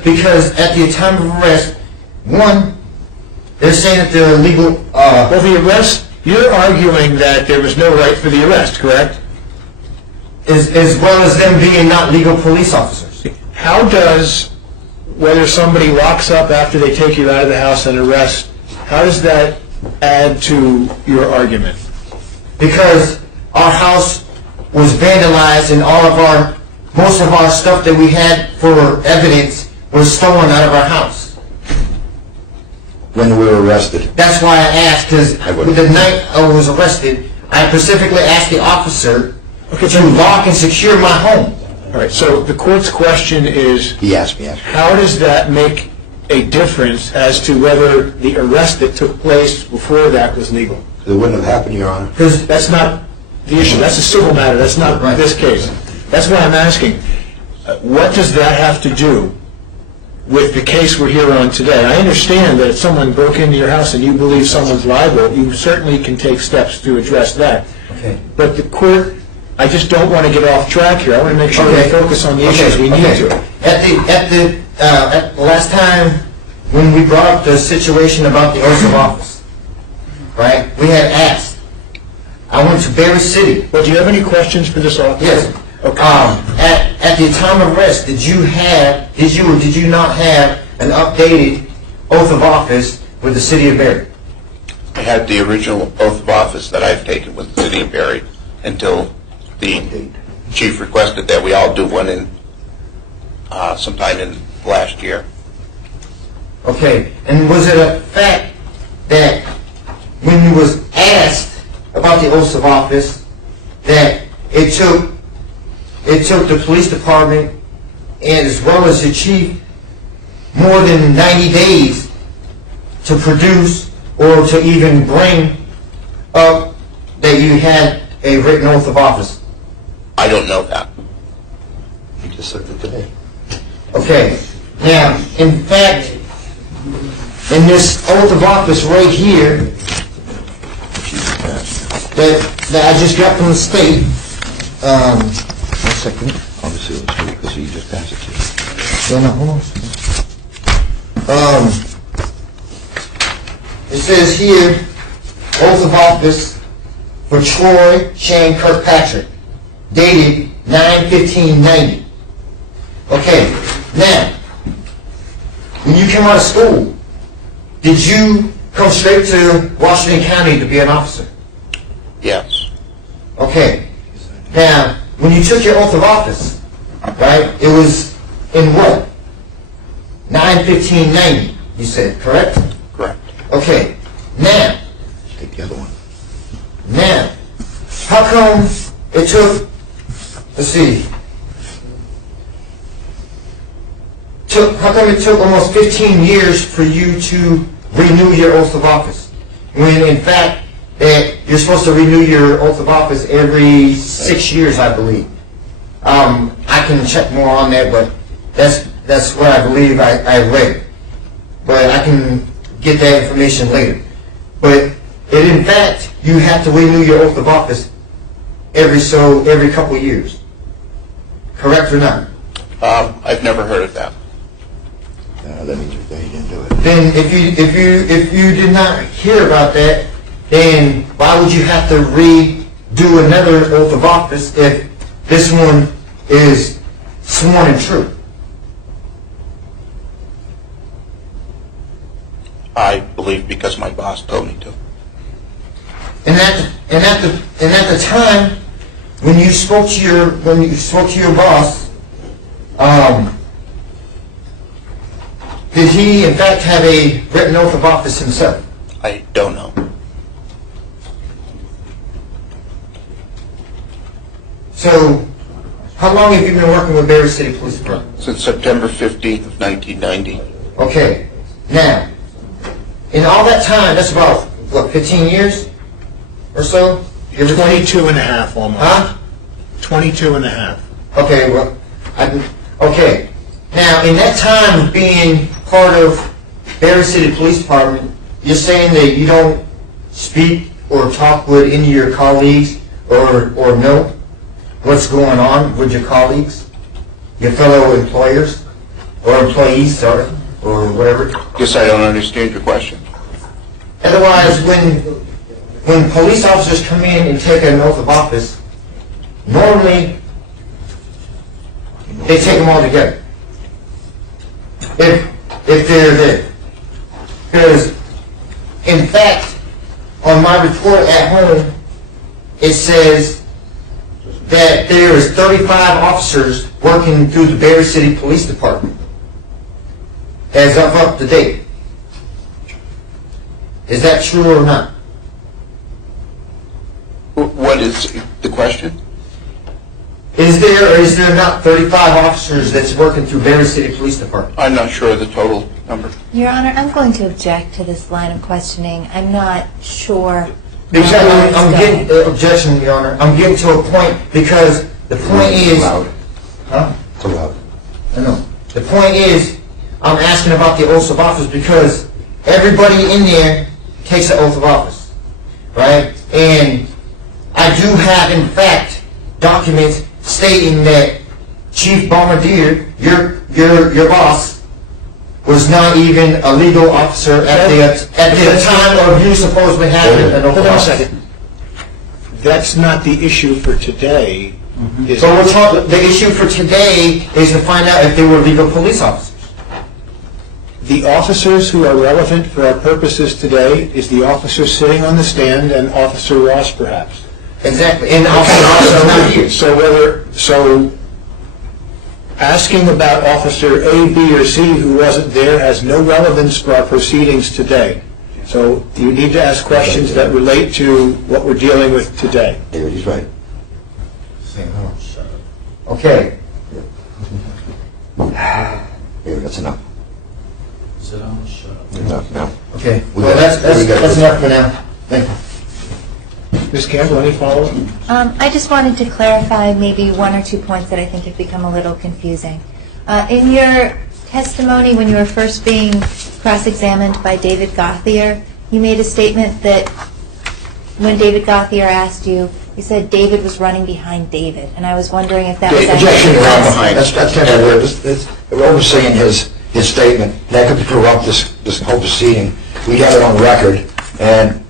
at the time of arrest, one, they're saying that they're illegal... Well, the arrest, you're arguing that there was no right for the arrest, correct? as well as them being not legal police officers. How does, whether somebody locks up after they take you out of the house and arrest, how does that add to your argument? Because our house was vandalized and most of our stuff that we had for evidence was stolen out of our house. When we were arrested. That's why I asked, because the night I was arrested, I specifically asked the officer to lock and secure my home. All right, so the court's question is, He asked me. how does that make a difference as to whether the arrest that took place before that was legal? It wouldn't have happened, Your Honor. Because that's not the issue. That's a civil matter. That's not this case. That's why I'm asking, what does that have to do with the case we're here on today? I understand that if someone broke into your house and you believe someone's liable, you certainly can take steps to address that. Okay. But the court, I just don't want to get off track here. I want to make sure we focus on the issues we need to. At the last time when we brought up the situation about the oath of office, right? We had asked. I went to Berry City. Well, do you have any questions for this officer? Yes. Okay. At the time of arrest, did you or did you not have an updated oath of office with the city of Berry? I had the original oath of office that I've taken with the city of Berry until the chief requested that we all do one in sometime in last year. Okay. And was it a fact that when you was asked about the oath of office that it took the police department and as well as the chief more than 90 days to produce or to even bring up that you had a written oath of office? I don't know that. He just said it today. Okay. Now, in fact, in this oath of office right here that I just got from the state, 1 second. Obviously, it was true because he just passed it to you. no, hold on. It says here, oath of office for Troy Shane Kirkpatrick, dated 9/15/90. Okay, now, when you came out of school, did you come straight to Washington County to be an officer? Yes. Okay. Now, when you took your oath of office, right, it was in what? 9/15/90, you said, correct? Correct. Okay. Now, Take the other one. now, how come it took, let's see, how come it took almost 15 years for you to renew your oath of office? When, in fact, that you're supposed to renew your oath of office every 6 years, I believe. I can check more on that, but that's what I believe I read. But I can get that information later. But in fact, you have to renew your oath of office every couple years. Correct or not? I've never heard of that. That means that he didn't do it. Then if you did not hear about that, then why would you have to redo another oath of office if this one is sworn and true? I believe because my boss told me to. And at the time when you spoke to your boss, did he in fact have a written oath of office himself? I don't know. So, how long have you been working with Berry City Police Department? Since September 15th of 1990. Okay. Now, in all that time, that's about, what, 15 years or so? 22 and a half almost. Huh? 22 and a half. Okay, well, okay. Now, in that time of being part of Berry City Police Department, you're saying that you don't speak or talk with any of your colleagues or know what's going on with your colleagues, your fellow employers, or employees, sorry, or whatever? Guess I don't understand your question. Otherwise, when police officers come in and take an oath of office, normally they take them all together. If they're there. Because, in fact, on my report at home, it says that there is 35 officers working through the Berry City Police Department. As of up to date. Is that true or not? What is the question? Is there or is there not 35 officers that's working through Berry City Police Department? I'm not sure of the total number. Your Honor, I'm going to object to this line of questioning. I'm not sure. Exactly. I'm getting objection, Your Honor. I'm getting to a point because the point is. Loud. Huh? Too loud. I know. The point is, I'm asking about the oaths of office because everybody in there takes the oath of office, right? And I do have, in fact, documents stating that Chief Bombardier, your boss, was not even a legal officer at the time of you supposedly having an oath of office. Hold on a second. That's not the issue for today. So we're talking. The issue for today is to find out if they were legal police officers. The officers who are relevant for our purposes today is the officer sitting on the stand and Officer Ross, perhaps. Exactly. And Officer Ross is not here. So asking about Officer A, B, or C who wasn't there has no relevance for our proceedings today. So you need to ask questions that relate to what we're dealing with today. Yeah, he's right. Okay. Yeah, that's enough. Sit down, shut up. Enough now. Okay. Well, that's enough for now. Thank you. Ms. Campbell, any follow-up? I just wanted to clarify maybe one or two points that I think have become a little confusing. In your testimony, when you were first being cross-examined by David Gauthier, you made a statement that when David Gauthier asked you, you said David was running behind David, and I was wondering if that was Objection actually around behind. That's kind of weird. We're overseeing his statement. That could corrupt this whole proceeding. We got it on record, and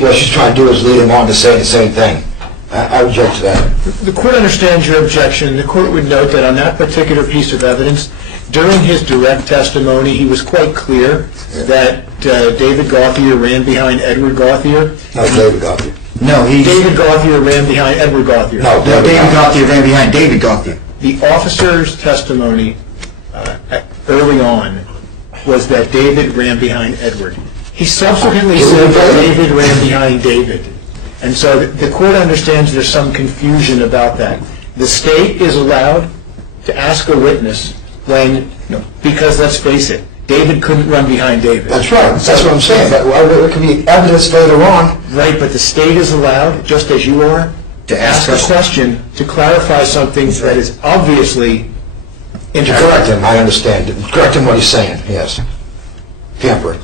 what she's trying to do is lead him on to say the same thing. I object to that. The court understands your objection. The court would note that on that particular piece of evidence, during his direct testimony, he was quite clear that David Gauthier ran behind Edward Gauthier. No, David Gauthier. No, David Gauthier ran behind Edward Gauthier. No, David Gauthier ran behind David Gauthier. The officer's testimony early on was that David ran behind Edward. He subsequently said that David ran behind David. And so the court understands there's some confusion about that. The state is allowed to ask a witness when, because let's face it, David couldn't run behind David. That's right. That's what I'm saying. But there can be evidence later on. Right, but the state is allowed, just as you are, to ask a question to clarify something that is obviously To correct him, I understand. Correct him what he's saying, yes. Temper.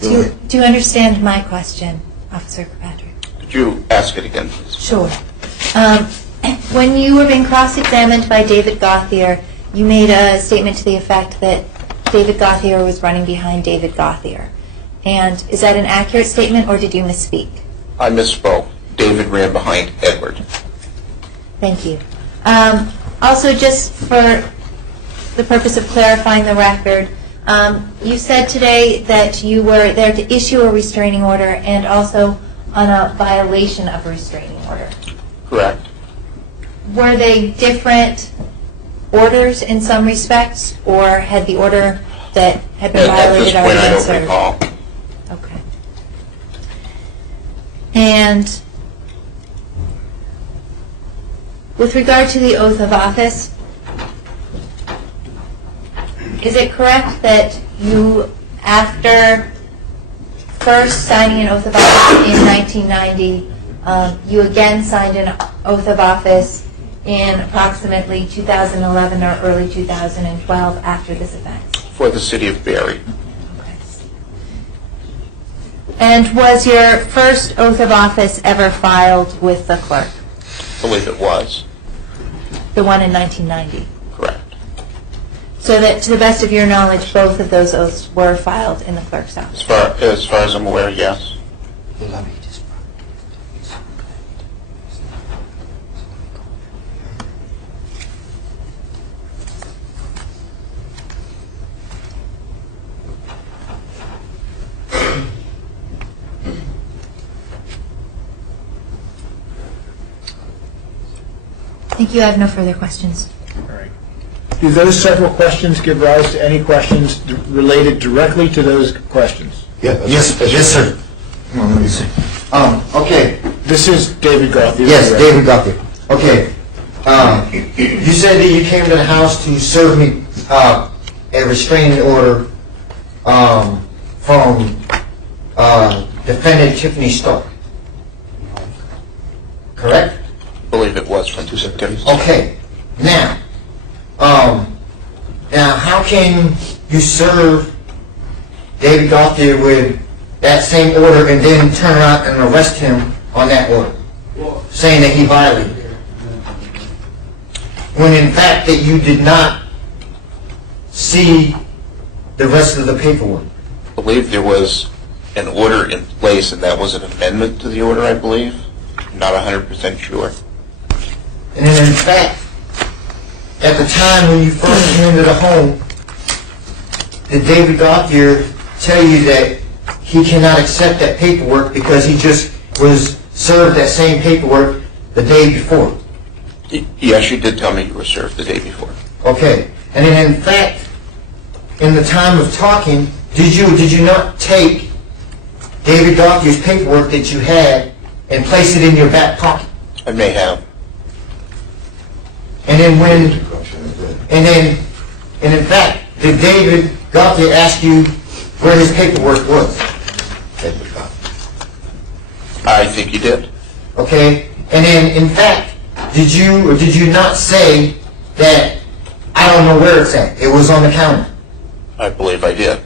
Do you understand my question, Officer Kirkpatrick? Could you ask it again, please? Sure. When you were being cross-examined by David Gauthier, you made a statement to the effect that David Gauthier was running behind David Gauthier. And is that an accurate statement, or did you misspeak? I misspoke. David ran behind Edward. Thank you. Also, just for the purpose of clarifying the record, you said today that you were there to issue a restraining order and also on a violation of a restraining order. Correct. Were they different orders in some respects, or had the order that had been violated already been served? At this point, I don't recall. Okay. And with regard to the oath of office, is it correct that you, after first signing an oath of office in 1990, you again signed an oath of office in approximately 2011 or early 2012 after this offense? For the city of Barry. Okay. And was your first oath of office ever filed with the clerk? I believe it was. The one in 1990? Correct. So that, to the best of your knowledge, both of those oaths were filed in the clerk's office? As far as I'm aware, yes. Thank you. I have no further questions. All right. Do those several questions give rise to any questions related directly to those questions? Yes, sir. Come on, let me see. Okay. This is David Gauthier. Yes, David Gauthier. Okay. You said that you came to the house to serve me a restraining order from defendant Tiffany Stark. Correct? I believe it was from 2 September. Okay. Now how can you serve David Gauthier with that same order and then turn around and arrest him on that order, saying that he violated it, when in fact that you did not see the rest of the paperwork? I believe there was an order in place, and that was an amendment to the order, I believe. I'm not 100% sure. And then in fact, at the time when you first came into the home, did David Gauthier tell you that he cannot accept that paperwork because he just was served that same paperwork the day before? Yes, you did tell me you were served the day before. Okay. And then in fact, in the time of talking, did you not take David Gauthier's paperwork that you had and place it in your back pocket? I may have. And then in fact, did David Gauthier ask you where his paperwork was? I think he did. Okay. And then in fact, did you or did you not say that I don't know where it's at? It was on the counter. I believe I did.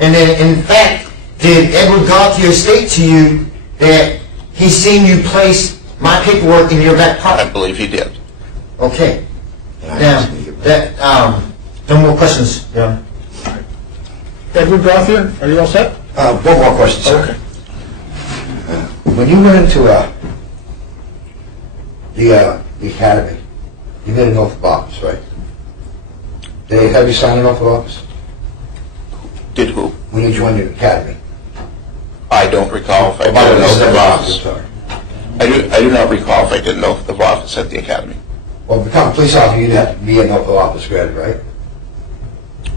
And then in fact, did Edward Gauthier state to you that he's seen you place my paperwork in your back pocket? I believe he did. Okay. Now, no more questions. Yeah. Edward Gauthier, are you all set? One more question, sir. Okay. When you went into the academy, you made an oath of office, right? They have you sign an oath of office? Did who? When you joined the academy. I don't recall if I did an oath of office. I do not recall if I did an oath of office at the academy. Well, to become a police officer, you'd have to be an oath of office granted, right?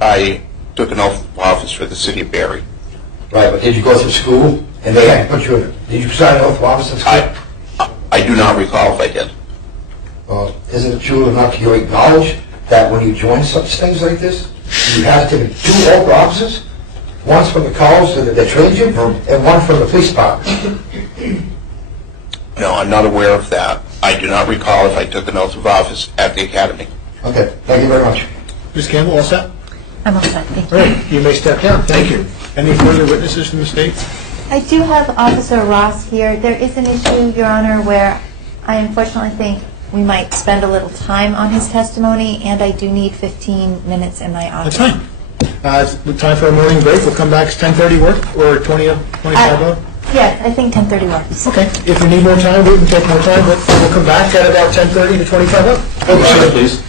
I took an oath of office for the city of Barry. Right, but did you go through school and they had to put you in? Did you sign an oath of office in school? I do not recall if I did. Isn't it true enough you acknowledge that when you join such things like this, you have to take 2 oath of offices? One's from the college that trained you, and one from the police department. No, I'm not aware of that. I do not recall if I took an oath of office at the academy. Okay, thank you very much. Ms. Campbell, all set? I'm all set. Thank you. All right, you may step down. Thank you. Any further witnesses from the state? I do have Officer Ross here. There is an issue, Your Honor, where I unfortunately think we might spend a little time on his testimony, and I do need 15 minutes in my office. That's fine. It's time for a morning break. We'll come back. 10:30 work or 25 Yeah, I think 10:30 works. Okay. If we need more time, we can take more time, but we'll come back at about 10:30 to 25 up. Please.